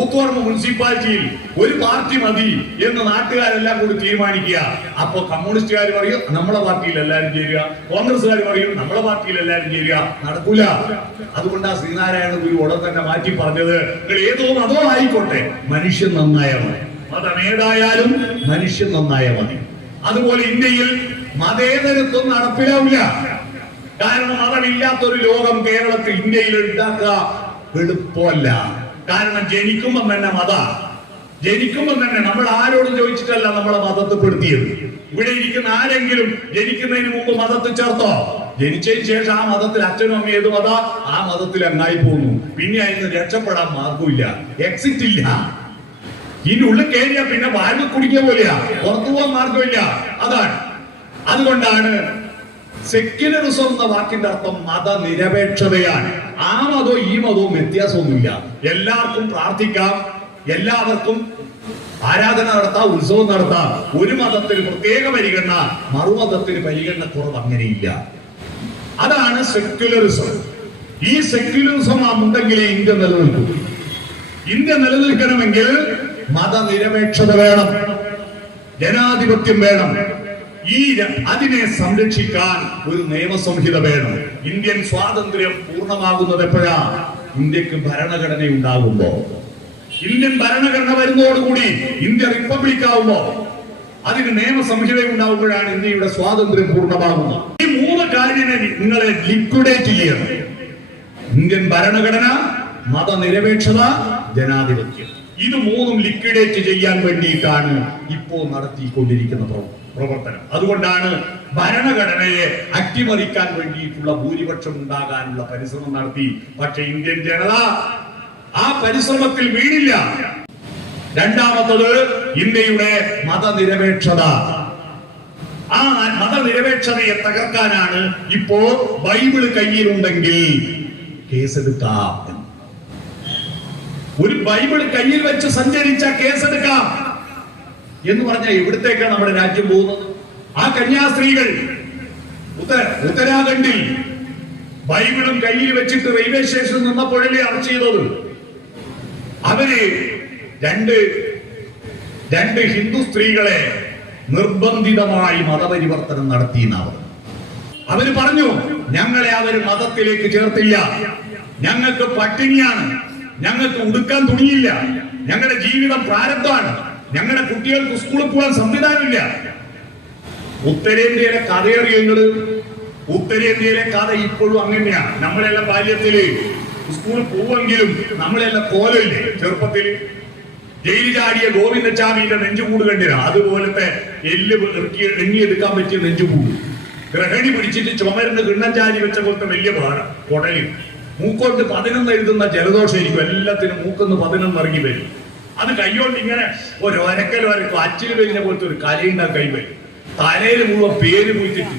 ഊത്തുപറമ്പ് മുനിസിപ്പാലിറ്റിയിൽ ഒരു പാർട്ടി മതി എന്ന് നാട്ടുകാരെല്ലാം കൂടി തീരുമാനിക്കുക. അപ്പൊ കമ്മ്യൂണിസ്റ്റുകാർ പറയും നമ്മളെ പാർട്ടിയിൽ എല്ലാരും ചേരുക, കോൺഗ്രസ്സുകാർ പറയും നമ്മളെ പാർട്ടിയിൽ എല്ലാരും ചേരുക. നടക്കൂല. അതുകൊണ്ടാ ശ്രീനാരായണ ഗുരു ഉടൻ തന്നെ മാറ്റി പറഞ്ഞത്, നിങ്ങൾ ഏതോ മതം ആയിക്കോട്ടെ, മനുഷ്യൻ നന്നായ മതി. മതം ഏതായാലും മനുഷ്യൻ നന്നായ മതി. അതുപോലെ ഇന്ത്യയിൽ മതേതരത്വം നടപ്പിലാവില്ല. കാരണം മതമില്ലാത്തൊരു ലോകം കേരളത്തിൽ ഇന്ത്യയിൽ ഉണ്ടാക്കുക എളുപ്പമല്ല. കാരണം ജനിക്കുമ്പം തന്നെ നമ്മൾ ആരോടും ചോദിച്ചിട്ടല്ല നമ്മളെ മതത്വപ്പെടുത്തിയത്. ഇവിടെ ഇരിക്കുന്ന ആരെങ്കിലും ജനിക്കുന്നതിന് മുമ്പ് മതത്തിൽ ചേർത്തോ? ജനിച്ചതിന് ശേഷം ആ മതത്തിൽ അച്ഛനും അമ്മയും ഏത് മത ആ മതത്തിൽ അങ്ങായി പോകുന്നു. പിന്നെ അതിന് രക്ഷപ്പെടാൻ മാർഗമില്ല, എക്സിറ്റ് ഇല്ല. ഇതിന്റെ ഉള്ളിൽ കയറിയാ പിന്നെ വാഴ കുടിക്കുക പോലെയാ, പുറത്തു പോകാൻ മാർഗമില്ല. അതുകൊണ്ടാണ് സെക്യുലറിസം എന്ന വാക്കിന്റെ അർത്ഥം മതനിരപേക്ഷതയാണ്. ആ മതവും ഈ മതവും വ്യത്യാസമൊന്നുമില്ല. എല്ലാവർക്കും പ്രാർത്ഥിക്കാം, എല്ലാവർക്കും ആരാധന നടത്താം, ഉത്സവം നടത്താം. ഒരു മതത്തിന് പ്രത്യേക പരിഗണന, മറുമതത്തിന് പരിഗണന കുറവ് അങ്ങനെയില്ല. അതാണ് സെക്യുലറിസം. ഈ സെക്യുലറിസം ഉണ്ടെങ്കിലേ ഇന്ത്യ നിലനിൽക്കും. ഇന്ത്യ നിലനിൽക്കണമെങ്കിൽ മതനിരപേക്ഷത വേണം, ജനാധിപത്യം വേണം. അതിനെ സംരക്ഷിക്കാൻ ഒരു നിയമസംഹിത വേണം. ഇന്ത്യൻ സ്വാതന്ത്ര്യം പൂർണ്ണമാകുന്നത് എപ്പോഴാ? ഇന്ത്യക്ക് ഭരണഘടന ഉണ്ടാകുമ്പോ. ഇന്ത്യൻ ഭരണഘടന വരുന്നതോടുകൂടി ഇന്ത്യ റിപ്പബ്ലിക് ആവുമ്പോ അതിന് നിയമസംഹിത ഉണ്ടാകുമ്പോഴാണ് ഇന്ത്യയുടെ സ്വാതന്ത്ര്യം പൂർണ്ണമാകുന്നത്. ഈ മൂന്ന് കാര്യങ്ങൾ നിങ്ങളെ ലിക്വിഡേറ്റ് ചെയ്യണം. ഇന്ത്യൻ ഭരണഘടന, മതനിരപേക്ഷത, ജനാധിപത്യം. ഇത് മൂന്നും ലിക്വിഡേറ്റ് ചെയ്യാൻ വേണ്ടിയിട്ടാണ് ഇപ്പോൾ നടത്തിക്കൊണ്ടിരിക്കുന്ന പ്രവർത്തനം. അതുകൊണ്ടാണ് ഭരണഘടനയെ അട്ടിമറിക്കാൻ വേണ്ടിയിട്ടുള്ള ഭൂരിപക്ഷം ഉണ്ടാകാനുള്ള പരിശ്രമം നടത്തി. പക്ഷെ ഇന്ത്യൻ ജനത ആ പരിശ്രമത്തിൽ വീണില്ല. രണ്ടാമത്തത് ഇന്ത്യയുടെ മതനിരപേക്ഷത. ആ മതനിരപേക്ഷതയെ തകർക്കാനാണ് ഇപ്പോ ബൈബിള് കയ്യിലുണ്ടെങ്കിൽ കേസെടുക്കാം. ഒരു ബൈബിള് കയ്യിൽ വെച്ച് സഞ്ചരിച്ച കേസെടുക്കാം എന്ന് പറഞ്ഞാൽ എവിടത്തേക്കാണ് നമ്മുടെ രാജ്യം പോകുന്നത്? ആ കന്യാസ്ത്രീകൾ ഉത്തരാഖണ്ഡിൽ ബൈബിളും കയ്യിൽ വെച്ചിട്ട് റെയിൽവേ സ്റ്റേഷനിൽ നിന്നപ്പോഴല്ലേ അറസ്റ്റ് ചെയ്തത്. അവര് രണ്ട് ഹിന്ദു സ്ത്രീകളെ നിർബന്ധിതമായി മതപരിവർത്തനം നടത്തിയെന്നവർ. അവര് പറഞ്ഞു, ഞങ്ങളെ അവർ മതത്തിലേക്ക് ചേർത്തില്ല, ഞങ്ങൾക്ക് പട്ടിണിയാണ്, ഞങ്ങൾക്ക് ഉടുക്കാൻ തുണിയില്ല, ഞങ്ങളുടെ ജീവിതം പ്രാരബ്ധമാണ്, ഞങ്ങളുടെ കുട്ടികൾക്ക് സ്കൂളിൽ പോകാൻ സംവിധാനമില്ല. ഉത്തരേന്ത്യയിലെ കഥയറിയുന്നത്, ഉത്തരേന്ത്യയിലെ കഥ ഇപ്പോഴും അങ്ങനെയാണ്. നമ്മളെല്ലാം ബാല്യത്തില് സ്കൂളിൽ പോവെങ്കിലും നമ്മളെല്ലാം കോലമില്ലേ ചെറുപ്പത്തില്? ജയിലിൽ ചാടിയ ഗോവിന്ദച്ചാമിയുടെ നെഞ്ചുകൂട് കണ്ടില്ല? അതുപോലത്തെ എല്ല് എണ്ണിയെടുക്കാൻ പറ്റിയ നെഞ്ചുകൂട്. ഗ്രഹണി പിടിച്ചിട്ട് ചുമരിന് കിണ്ണം ചാരി വെച്ച പോലത്തെ വലിയ പാടാണ്. കൊടലിൽ മൂക്കോട്ട് 11 എഴുതുന്ന ജലദോഷം ഇരിക്കും. എല്ലാത്തിനും മൂക്കൊന്ന് 11 ഇറങ്ങി വരും. അത് കൈകൊണ്ട് ഇങ്ങനെ ഒരു ഒരക്കൽ വരക്കും. അച്ചിൽ വരുന്ന പോലത്തെ ഒരു കലയുണ്ടാ കൈ വരും. തലയിൽ മുഴുവൻ പേര് പൂച്ചിട്ട്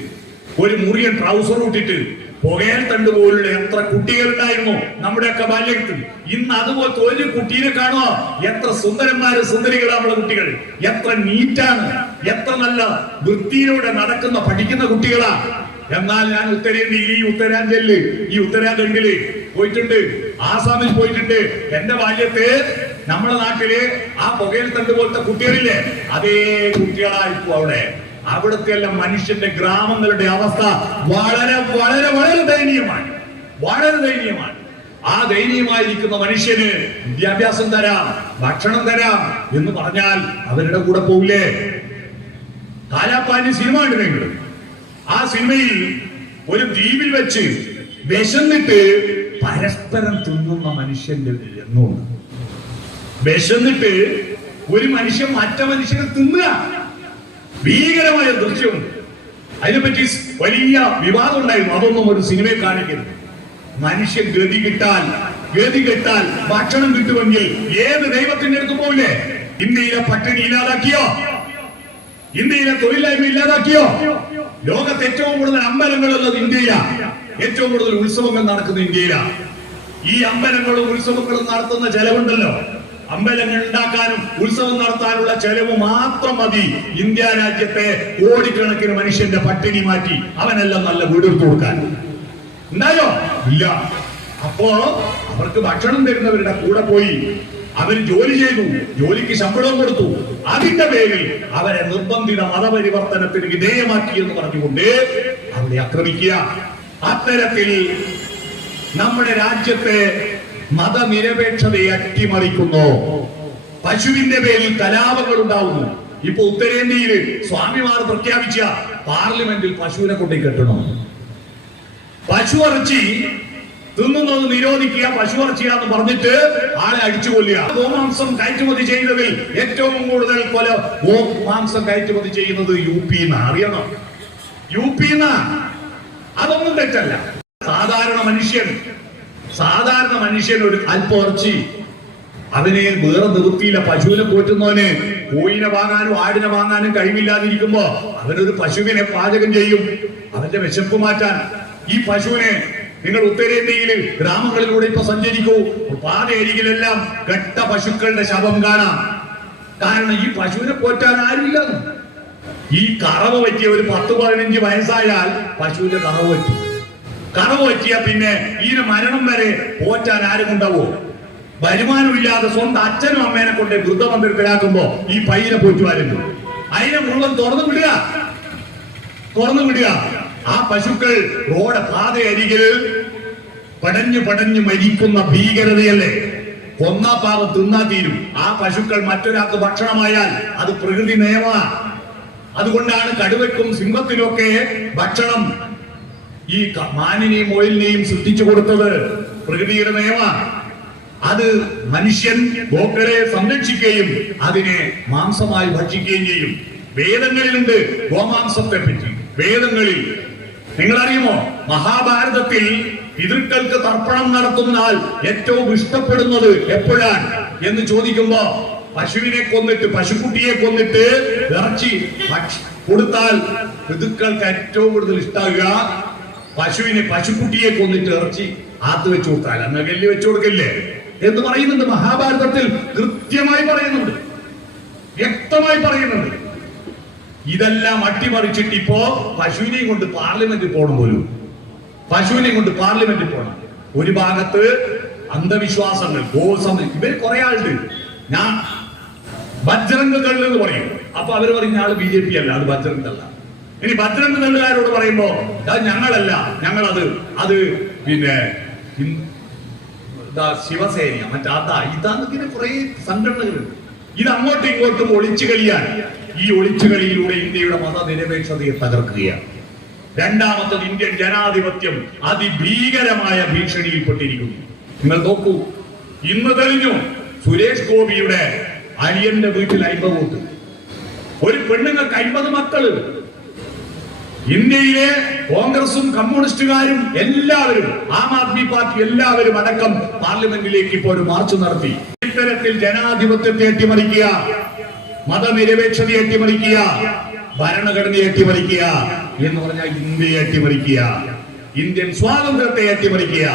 ഒരു മുറിയൻ ട്രൗസർ ഇട്ടിട്ട് പുകയൽ തണ്ട് പോലുള്ള എത്ര കുട്ടികളുണ്ടായിരുന്നു നമ്മുടെയൊക്കെ ബാല്യത്തിൽ. ഇന്ന് അതുപോലത്തെ ഒരു കുട്ടീനെ കാണുമോ? എത്ര സുന്ദരന്മാരും സുന്ദരികളാണ് നമ്മുടെ കുട്ടികൾ, എത്ര നീറ്റാണ്, എത്ര നല്ല വൃത്തിയിലൂടെ നടക്കുന്ന പഠിക്കുന്ന കുട്ടികളാ. എന്നാൽ ഞാൻ ഉത്തരേന്ത്യയിൽ ഈ ഉത്തരാഖണ്ഡില് പോയിട്ടുണ്ട്, ആസാമിൽ പോയിട്ടുണ്ട്. എന്റെ ബാല്യത്തെ നമ്മുടെ നാട്ടില് ആ പുകയിൽ തണ്ട് പോലത്തെ കുട്ടികളില്ലേ, അതേ കുട്ടികളായിരിക്കും അവിടെ. അവിടുത്തെ എല്ലാം മനുഷ്യന്റെ ഗ്രാമങ്ങളുടെ അവസ്ഥ വളരെ വളരെ വളരെ ദയനീയമാണ്, വളരെ ദയനീയമാണ്. ആ ദയനീയമായിരിക്കുന്ന മനുഷ്യന് വിദ്യാഭ്യാസം തരാം, ഭക്ഷണം തരാം എന്ന് പറഞ്ഞാൽ അവരുടെ കൂടെ പോകില്ലേ? കാലാപ്പാനി സിനിമ കണ്ടിരുന്നെങ്കിൽ ആ സിനിമയിൽ ഒരു ദ്വീപിൽ വെച്ച് വിശന്നിട്ട് പരസ്പരം തിന്നുന്ന മനുഷ്യന്റെ എന്നുണ്ട്. വിശന്നിട്ട് ഒരു മനുഷ്യൻ മറ്റേ മനുഷ്യനെ തിന്നുക, ഭീകരമായ ദൃശ്യം. അതിനെപ്പറ്റി വലിയ വിവാദം ഉണ്ടായിരുന്നു. അതൊന്നും ഒരു സിനിമയെ കാണിക്കരുത്. മനുഷ്യൻ ഗതി കെട്ടാൽ ഭക്ഷണം കിട്ടുമെങ്കിൽ ഏത് ദൈവത്തിന്റെ അടുത്ത് പോവില്ലേ? ഇന്ത്യയിലെ പട്ടിണി ഇല്ലാതാക്കിയോ? ഇന്ത്യയിലെ തൊഴിലില്ലായ്മ ഇല്ലാതാക്കിയോ? ലോകത്ത് ഏറ്റവും കൂടുതൽ അമ്പലങ്ങളുള്ളത് ഇന്ത്യയിലാണ്, ഏറ്റവും കൂടുതൽ ഉത്സവങ്ങൾ നടക്കുന്ന ഇന്ത്യയിലാണ്. ഈ അമ്പലങ്ങളും ഉത്സവങ്ങളും നടത്തുന്ന ചെലവുണ്ടല്ലോ, അമ്പലങ്ങൾ ഉണ്ടാക്കാനും ഉത്സവം നടത്താനുള്ള ചെലവ് മാത്രം മതി ഇന്ത്യ രാജ്യത്തെ കോടിക്കണക്കിന് മനുഷ്യന്റെ പട്ടിണി മാറ്റി അവനെല്ലാം നല്ല വീടെടുത്തു കൊടുക്കാൻ. ഉണ്ടായോ? ഇല്ല. അപ്പോ അവർക്ക് ഭക്ഷണം തരുന്നവരുടെ കൂടെ പോയി അവർ ജോലി ചെയ്തു, ജോലിക്ക് ശമ്പളം കൊടുത്തു. അതിന്റെ പേരിൽ അവരെ നിർബന്ധിത മതപരിവർത്തനത്തിന് വിധേയമാക്കി എന്ന് പറഞ്ഞുകൊണ്ട് അവരെ ആക്രമിക്കുക. അത്തരത്തിൽ നമ്മുടെ രാജ്യത്തെ മതനിരപേക്ഷതയെ അട്ടിമറിക്കുന്നു. പശുവിന്റെ പേരിൽ കലാപങ്ങൾ ഉണ്ടാവുന്നു. ഇപ്പൊ ഉത്തരേന്ത്യയിൽ സ്വാമിമാർ പ്രഖ്യാപിച്ച പാർലമെന്റിൽ പശുവിനെ കൊണ്ടേ കെട്ടണം. പശു ഇറച്ചി തിന്നുന്നത് നിരോധിക്കുക, പശു ഇറച്ചിയാന്ന് പറഞ്ഞിട്ട് ആളെ അടിച്ചു കൊല്ലുക. ഗോമാംസം കയറ്റുമതി ചെയ്യുന്നതിൽ ഏറ്റവും കൂടുതൽ ഗോമാംസം കയറ്റുമതി ചെയ്യുന്നത് UP എന്നാണ്. അറിയണം, UP എന്നാണ്. അതൊന്നും തെറ്റല്ല. സാധാരണ മനുഷ്യൻ ഒരു അല്പം ഇറച്ചി അവനെ വേറെ നിവൃത്തിയില്ല. പശുവിനെ പോറ്റുന്നവന് കോയിനെ വാങ്ങാനും ആടിനെ വാങ്ങാനും കഴിവില്ലാതിരിക്കുമ്പോ അവനൊരു പശുവിനെ പാചകം ചെയ്യും അവന്റെ വിശപ്പ് മാറ്റാൻ. ഈ പശുവിനെ നിങ്ങൾ ഉത്തരേന്ത്യയിൽ ഗ്രാമങ്ങളിലൂടെ ഇപ്പൊ സഞ്ചരിക്കൂ, പാതയരികിലെല്ലാം കെട്ട പശുക്കളുടെ ശവം കാണാം. കാരണം ഈ പശുവിനെ പോറ്റാൻ ആരുമില്ല. ഈ കറവ് പറ്റിയ ഒരു 10-15 വയസ്സായാൽ പശുവിന്റെ കറവ് പറ്റിയ പിന്നെ ഇതിന് മരണം വരെ പോറ്റാൻ ആരും ഉണ്ടാവോ? വരുമാനമില്ലാതെ സ്വന്തം അച്ഛനും അമ്മേനെ കൊണ്ട് വൃദ്ധമന്ദിരത്തിലാക്കുമ്പോ ഈ പയ്യനെ പോറ്റുവാരുന്നു. അതിനെ മുഴുവൻ തുറന്നു വിടുക. ആ പശുക്കൾ റോഡ് പാതയരികിൽ പടഞ്ഞു മരിക്കുന്ന ഭീകരതയല്ലേ? കൊന്നാപ്പാവം തിന്നാ തീരും. ആ പശുക്കൾ മറ്റൊരാൾക്ക് ഭക്ഷണമായാൽ അത് പ്രകൃതി നിയമമാണ്. അതുകൊണ്ടാണ് കടുവയ്ക്കും സിംഹത്തിനും ഒക്കെ ഭക്ഷണം ഈ മാനിനെയും മുയലിനെയും സൃഷ്ടിച്ചു കൊടുത്തത് പ്രകൃതിയുടെ നിയമമാണ്. അത് മനുഷ്യൻ ഗോക്കളെ സംരക്ഷിക്കുകയും അതിനെ മാംസമായി ഭക്ഷിക്കുകയും ചെയ്യും. വേദങ്ങളിലുണ്ട് ഗോമാംസത്തെ പറ്റി. വേദങ്ങളിൽ നിങ്ങൾ അറിയുമോ, മഹാഭാരതത്തിൽ പിതൃക്കൾക്ക് തർപ്പണം നടത്തുന്നാൽ ഏറ്റവും ഇഷ്ടപ്പെടുന്നത് എപ്പോഴാണ് എന്ന് ചോദിക്കുമ്പോ പശുവിനെ കൊന്നിട്ട്, പശുക്കുട്ടിയെ കൊന്നിട്ട് ഇറച്ചി കൊടുത്താൽ പിതൃക്കൾക്ക് ഏറ്റവും കൂടുതൽ ഇഷ്ടാവുക പശുക്കുട്ടിയെ കൊന്നിട്ട് ഇറച്ചി ആത്ത് വെച്ചു കൊടുത്താൽ. അന്ന് കല്ല് വെച്ചു കൊടുക്കില്ലേ എന്ന് പറയുന്നുണ്ട്. മഹാഭാരതത്തിൽ കൃത്യമായി പറയുന്നുണ്ട്, വ്യക്തമായി പറയുന്നുണ്ട്. ഇതെല്ലാം അട്ടിമറിച്ചിട്ട് ഇപ്പോ പശുവിനെയും കൊണ്ട് പാർലമെന്റിൽ പോകണം പോകണം. ഒരു ഭാഗത്ത് അന്ധവിശ്വാസങ്ങൾ, ഇവര് കുറെ ആളുണ്ട്. ഞാൻ ബജ്രംഗ് ദൾ എന്ന് പറയും. അപ്പൊ അവര് പറയും ആള് BJP അല്ല, അത് ബജ്രംഗ് ദൾ. ഇനി ബജ്രംഗ് ദളുകാരോട് പറയുമ്പോ ഞങ്ങളല്ല, അത് പിന്നെ ശിവസേന ഇതാന്നിങ്ങനെ കുറെ സംഘടനകളുണ്ട്. ഇത് അങ്ങോട്ടും ഇങ്ങോട്ടും ഒളിച്ചുകളിയാണ്. ഈ ഒളിച്ചുകളിയിലൂടെ ഇന്ത്യയുടെ മതനിരപേക്ഷതയെ തകർക്കുകയാണ്. രണ്ടാമത്തത്, ഇന്ത്യൻ ജനാധിപത്യം അതിഭീകരമായ ഭീഷണിയിൽപ്പെട്ടിരിക്കുന്നു. നിങ്ങൾ നോക്കൂ, ഇന്ന് തെളിഞ്ഞു സുരേഷ് ഗോപിയുടെ അനിയന്റെ വീട്ടിൽ 50 വോട്ട്, ഒരു പെണ്ണുങ്ങൾക്ക് 50 മക്കള്. ഇന്ത്യയിലെ കോൺഗ്രസും കമ്മ്യൂണിസ്റ്റുകാരും എല്ലാവരും, ആം ആദ്മി പാർട്ടി എല്ലാവരും അടക്കം പാർലമെന്റിലേക്ക് ഇപ്പോൾ ഒരു മാർച്ച് നടത്തി. ഇത്തരത്തിൽ ജനാധിപത്യത്തെ അട്ടിമറിക്കുക, മതനിരപേക്ഷതയെ അട്ടിമറിക്കുക, ഭരണഘടനയെ അട്ടിമറിക്കുക എന്ന് പറഞ്ഞാൽ ഇന്ത്യയെ അട്ടിമറിക്കുക, ഇന്ത്യൻ സ്വാതന്ത്ര്യത്തെ അട്ടിമറിക്കുക,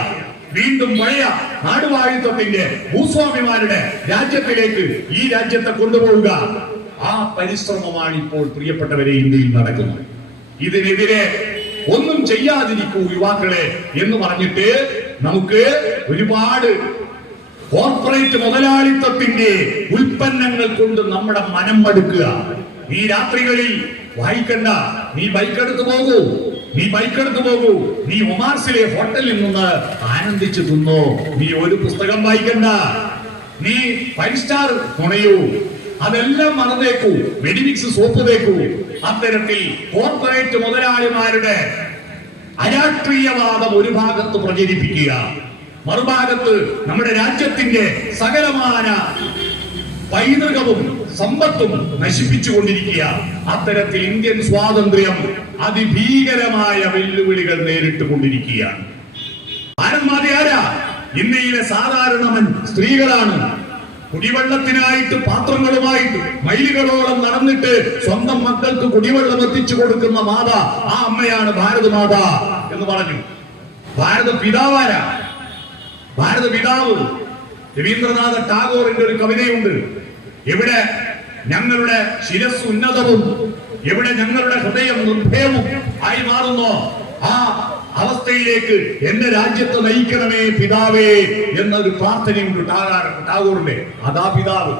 വീണ്ടും പഴയ നാടുവാഴിത്വത്തിന്റെ ഭൂസ്വാമിമാരുടെ രാജ്യത്തിലേക്ക് ഈ രാജ്യത്തെ കൊണ്ടുപോവുക. ആ പരിശ്രമമാണ് ഇപ്പോൾ പ്രിയപ്പെട്ടവരെ ഇന്ത്യയിൽ നടക്കുന്നത്. ഇതിനെതിരെ ഒന്നും ചെയ്യാതിരിക്കൂ യുവാക്കളെ എന്ന് പറഞ്ഞിട്ട് നമുക്ക് ഒരുപാട് കോർപ്പറേറ്റ് മുതലാളിത്തത്തിന്റെ ഉൽപ്പന്നങ്ങൾ കൊണ്ട് നമ്മുടെ മനം മടുക്കുക. ഈ രാത്രികളിൽ വായിക്കണ്ട, നീ ബൈക്കെടുത്ത് പോകൂ, നീ ബൈക്കെടുത്ത് പോകൂ, നീ ഒമാർസിലെ ഹോട്ടലിൽ നിന്ന് ആനന്ദിച്ചു തിന്നോ, നീ ഒരു പുസ്തകം വായിക്കണ്ട, നീ 5 സ്റ്റാർ തുണയൂ, അതെല്ലാം മറന്നേക്കൂ, മെഡിമിക്സ് സോപ്പ് തേക്കൂ. അത്തരത്തിൽ കോർപ്പറേറ്റ് മുതലാളിമാരുടെ അരാഷ്ട്രീയവാദം ഒരു ഭാഗത്ത് പ്രചരിപ്പിക്കുക, മറുഭാഗത്ത് നമ്മുടെ രാജ്യത്തിന്റെ സകലമാന പൈതൃകവും സമ്പത്തും നശിപ്പിച്ചുകൊണ്ടിരിക്കുക. അത്തരത്തിൽ ഇന്ത്യൻ സ്വാതന്ത്ര്യം അതിഭീകരമായ വെല്ലുവിളികൾ നേരിട്ടുകൊണ്ടിരിക്കുകയാണ്. ഭാരതമാത ആരാ? ഇന്ത്യയിലെ സാധാരണ സ്ത്രീകളാണ്. കുടിവെള്ളത്തിനായിട്ട് പാത്രങ്ങളുമായിട്ട് മൈലുകളോളം നടന്നിട്ട് സ്വന്തം മക്കൾക്ക് കുടിവെള്ളം എത്തിച്ചു കൊടുക്കുന്ന മാത, ആ അമ്മയാണ് ഭാരതമാത എന്ന് പറഞ്ഞു. ഭാരത പിതാവാരാ? ഭാരത പിതാവ് രവീന്ദ്രനാഥ ടാഗോറിന്റെ ഒരു കവിതയുണ്ട്. എവിടെ ഞങ്ങളുടെ ശിരസ് ഉന്നതവും എവിടെ ഞങ്ങളുടെ ഹൃദയം നിർഭയവും ആയി മാറുന്നോ ആ അവസ്ഥയിലേക്ക് എന്റെ രാജ്യത്തെ നയിക്കണമേ പിതാവേ എന്നൊരു പ്രാർത്ഥനയുണ്ട് ടാഗോറിന്റെ. അതാ പിതാവ്,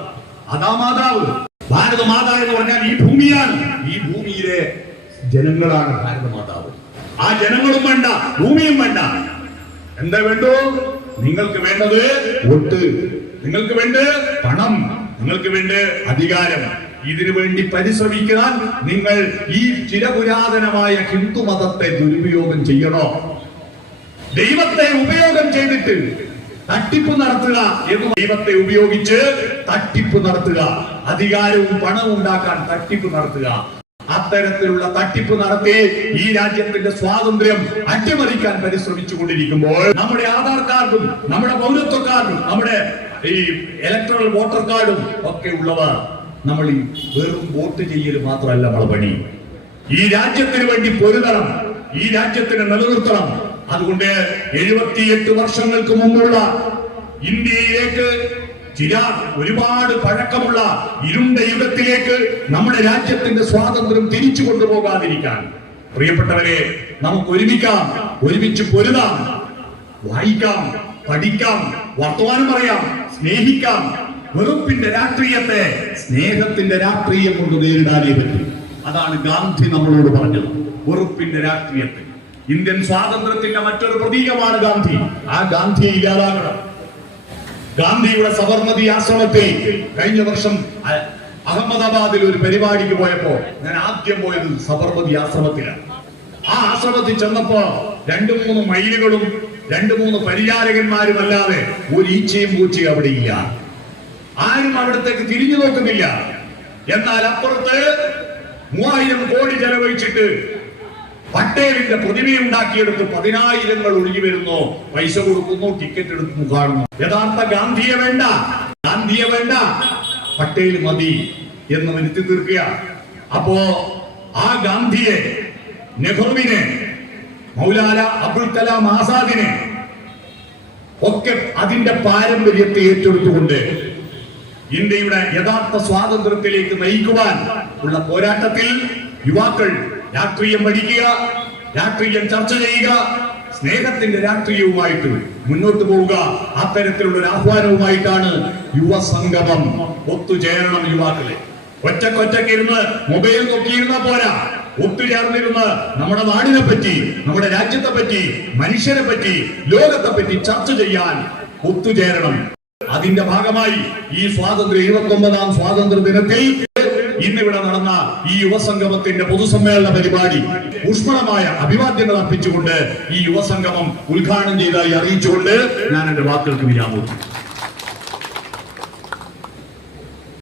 അതാ മാതാവ്. ഭാരതമാത എന്ന് പറഞ്ഞാൽ ഈ ഭൂമിയാണ്, ഈ ഭൂമിയിലെ ജനങ്ങളാണ് ഭാരതമാതാവ്. ആ ജനങ്ങളും വേണ്ട, ഭൂമിയും വേണ്ട. എന്താ വേണ്ടോ? നിങ്ങൾക്ക് വേണ്ടത് വോട്ട്, നിങ്ങൾക്ക് വേണ്ട പണം, നിങ്ങൾക്ക് വേണ്ട അധികാരം. ഇതിനു വേണ്ടി പരിശ്രമിക്കാൻ നിങ്ങൾ ഈ ചിരപുരാതനമായ ഹിന്ദു മതത്തെ ദുരുപയോഗം ചെയ്യണോ? ദൈവത്തെ ഉപയോഗം ചെയ്തിട്ട് തട്ടിപ്പ് നടത്തുക എന്ന്, ദൈവത്തെ ഉപയോഗിച്ച് തട്ടിപ്പ് നടത്തുക, അധികാരവും പണവും ഉണ്ടാക്കാൻ തട്ടിപ്പ് നടത്തുക. അത്തരത്തിലുള്ള തട്ടിപ്പ് നടത്തി ഈ രാജ്യത്തിന്റെ സ്വാതന്ത്ര്യം അട്ടിമറിക്കാൻ പരിശ്രമിച്ചു കൊണ്ടിരിക്കുമ്പോൾ നമ്മുടെ ആധാർ കാർഡും നമ്മുടെ പൗരത്വ കാർഡും നമ്മുടെ ഈ ഇലക്ട്രൽ വോട്ടർ കാർഡും ഒക്കെ ഉള്ളവർ നമ്മൾ ഈ വെറും വോട്ട് ചെയ്യൽ മാത്രമല്ല നമ്മളെ പണി. ഈ രാജ്യത്തിന് വേണ്ടി പൊരുതണം, ഈ രാജ്യത്തിനെ നിലനിർത്തണം. അതുകൊണ്ട് 78 വർഷങ്ങൾക്ക് മുമ്പുള്ള ഇന്ത്യയിലേക്ക് ഒരുപാട് പഴക്കമുള്ള ഇരുണ്ട യുഗത്തിലേക്ക് നമ്മുടെ രാജ്യത്തിന്റെ സ്വാതന്ത്ര്യം തിരിച്ചു കൊണ്ടുപോകാതിരിക്കാൻ പ്രിയപ്പെട്ടവരെ നമുക്ക് ഒരുമിക്കാം, ഒരുമിച്ച് പൊരുതാം, വായിക്കാം, പഠിക്കാം, വർത്തമാനം പറയാം, സ്നേഹിക്കാം. വെറുപ്പിന്റെ രാഷ്ട്രീയത്തെ സ്നേഹത്തിന്റെ രാഷ്ട്രീയം കൊണ്ട് നേരിടാനേ പറ്റും. അതാണ് ഗാന്ധി നമ്മളോട് പറഞ്ഞത്, വെറുപ്പിന്റെ രാഷ്ട്രീയത്തെ. ഇന്ത്യൻ സ്വാതന്ത്ര്യത്തിന്റെ മറ്റൊരു പ്രതീകമാണ് ഗാന്ധി. ആ ഗാന്ധി ഇല്ലാതാകണം. ഗാന്ധിയുടെ സബർമതി ആശ്രമത്തിൽ കഴിഞ്ഞ വർഷം അഹമ്മദാബാദിൽ ഒരു പരിപാടിക്ക് പോയപ്പോ ഞാൻ ആദ്യം പോയത് സബർമതി ആശ്രമത്തിലാണ്. ആ ആശ്രമത്തിൽ ചെന്നപ്പോ 2-3 മയിലുകളും 2-3 പരിചാരകന്മാരും അല്ലാതെ ഒരു ഈച്ചയും പൂച്ചയും അവിടെ ഇല്ല. ആരും അവിടത്തേക്ക് തിരിഞ്ഞു നോക്കുന്നില്ല. എന്നാൽ അപ്പുറത്ത് 3000 കോടി ചെലവഴിച്ചിട്ട് പട്ടേലിന്റെ പ്രതിമയുണ്ടാക്കിയെടുത്ത് 10,000 ഒഴുകി വരുന്നു, പൈസ കൊടുക്കുന്നു, ടിക്കറ്റ് എടുക്കുന്നു, കാണുന്നു. യഥാർത്ഥ ഗാന്ധിയെ വേണ്ട, ഗാന്ധിയെ വേണ്ട, പട്ടേൽ മതി എന്ന് വരുത്തി തീർക്കുക. അപ്പോ ആ ഗാന്ധിയെ, നെഹ്റുവിനെ, മൗലാന അബ്ദുൽ കലാം ആസാദിനെ ഒക്കെ അതിന്റെ പാരമ്പര്യത്തെ ഏറ്റെടുത്തുകൊണ്ട് ഇന്ത്യയുടെ യഥാർത്ഥ സ്വാതന്ത്ര്യത്തിലേക്ക് നയിക്കുവാൻ ഉള്ള പോരാട്ടത്തിൽ യുവാക്കൾ രാഷ്ട്രീയം പഠിക്കുക, രാഷ്ട്രീയം ചർച്ച ചെയ്യുക, സ്നേഹത്തിന്റെ രാഷ്ട്രീയവുമായിട്ട് മുന്നോട്ട് പോവുക. അത്തരത്തിലുള്ള ഒരു ആഹ്വാനവുമായിട്ടാണ് യുവസംഗമം. ഒത്തുചേരണം യുവാക്കളെ. ഒറ്റക്കൊറ്റക്കിരുന്ന് മൊബൈൽ നോക്കിയിരുന്ന പോരാ, ഒത്തുചേർന്നിരുന്ന് നമ്മുടെ നാടിനെ പറ്റി, നമ്മുടെ രാജ്യത്തെ പറ്റി, മനുഷ്യരെ പറ്റി, ലോകത്തെ പറ്റി ചർച്ച ചെയ്യാൻ ഒത്തുചേരണം. അതിന്റെ ഭാഗമായി ഈ 29ാം സ്വാതന്ത്ര്യ ദിനത്തിൽ ഇന്നിവിടെ നടന്ന ഈ യുവസംഗമത്തിന്റെ പൊതുസമ്മേളന പരിപാടി ഊഷ്മളമായ അഭിവാദ്യങ്ങൾ അർപ്പിച്ചുകൊണ്ട് ഈ യുവസംഗമം ഉദ്ഘാടനം ചെയ്തതായി അറിയിച്ചുകൊണ്ട് ഞാൻ എന്റെ വാക്കുകൾക്ക് വിരാമം.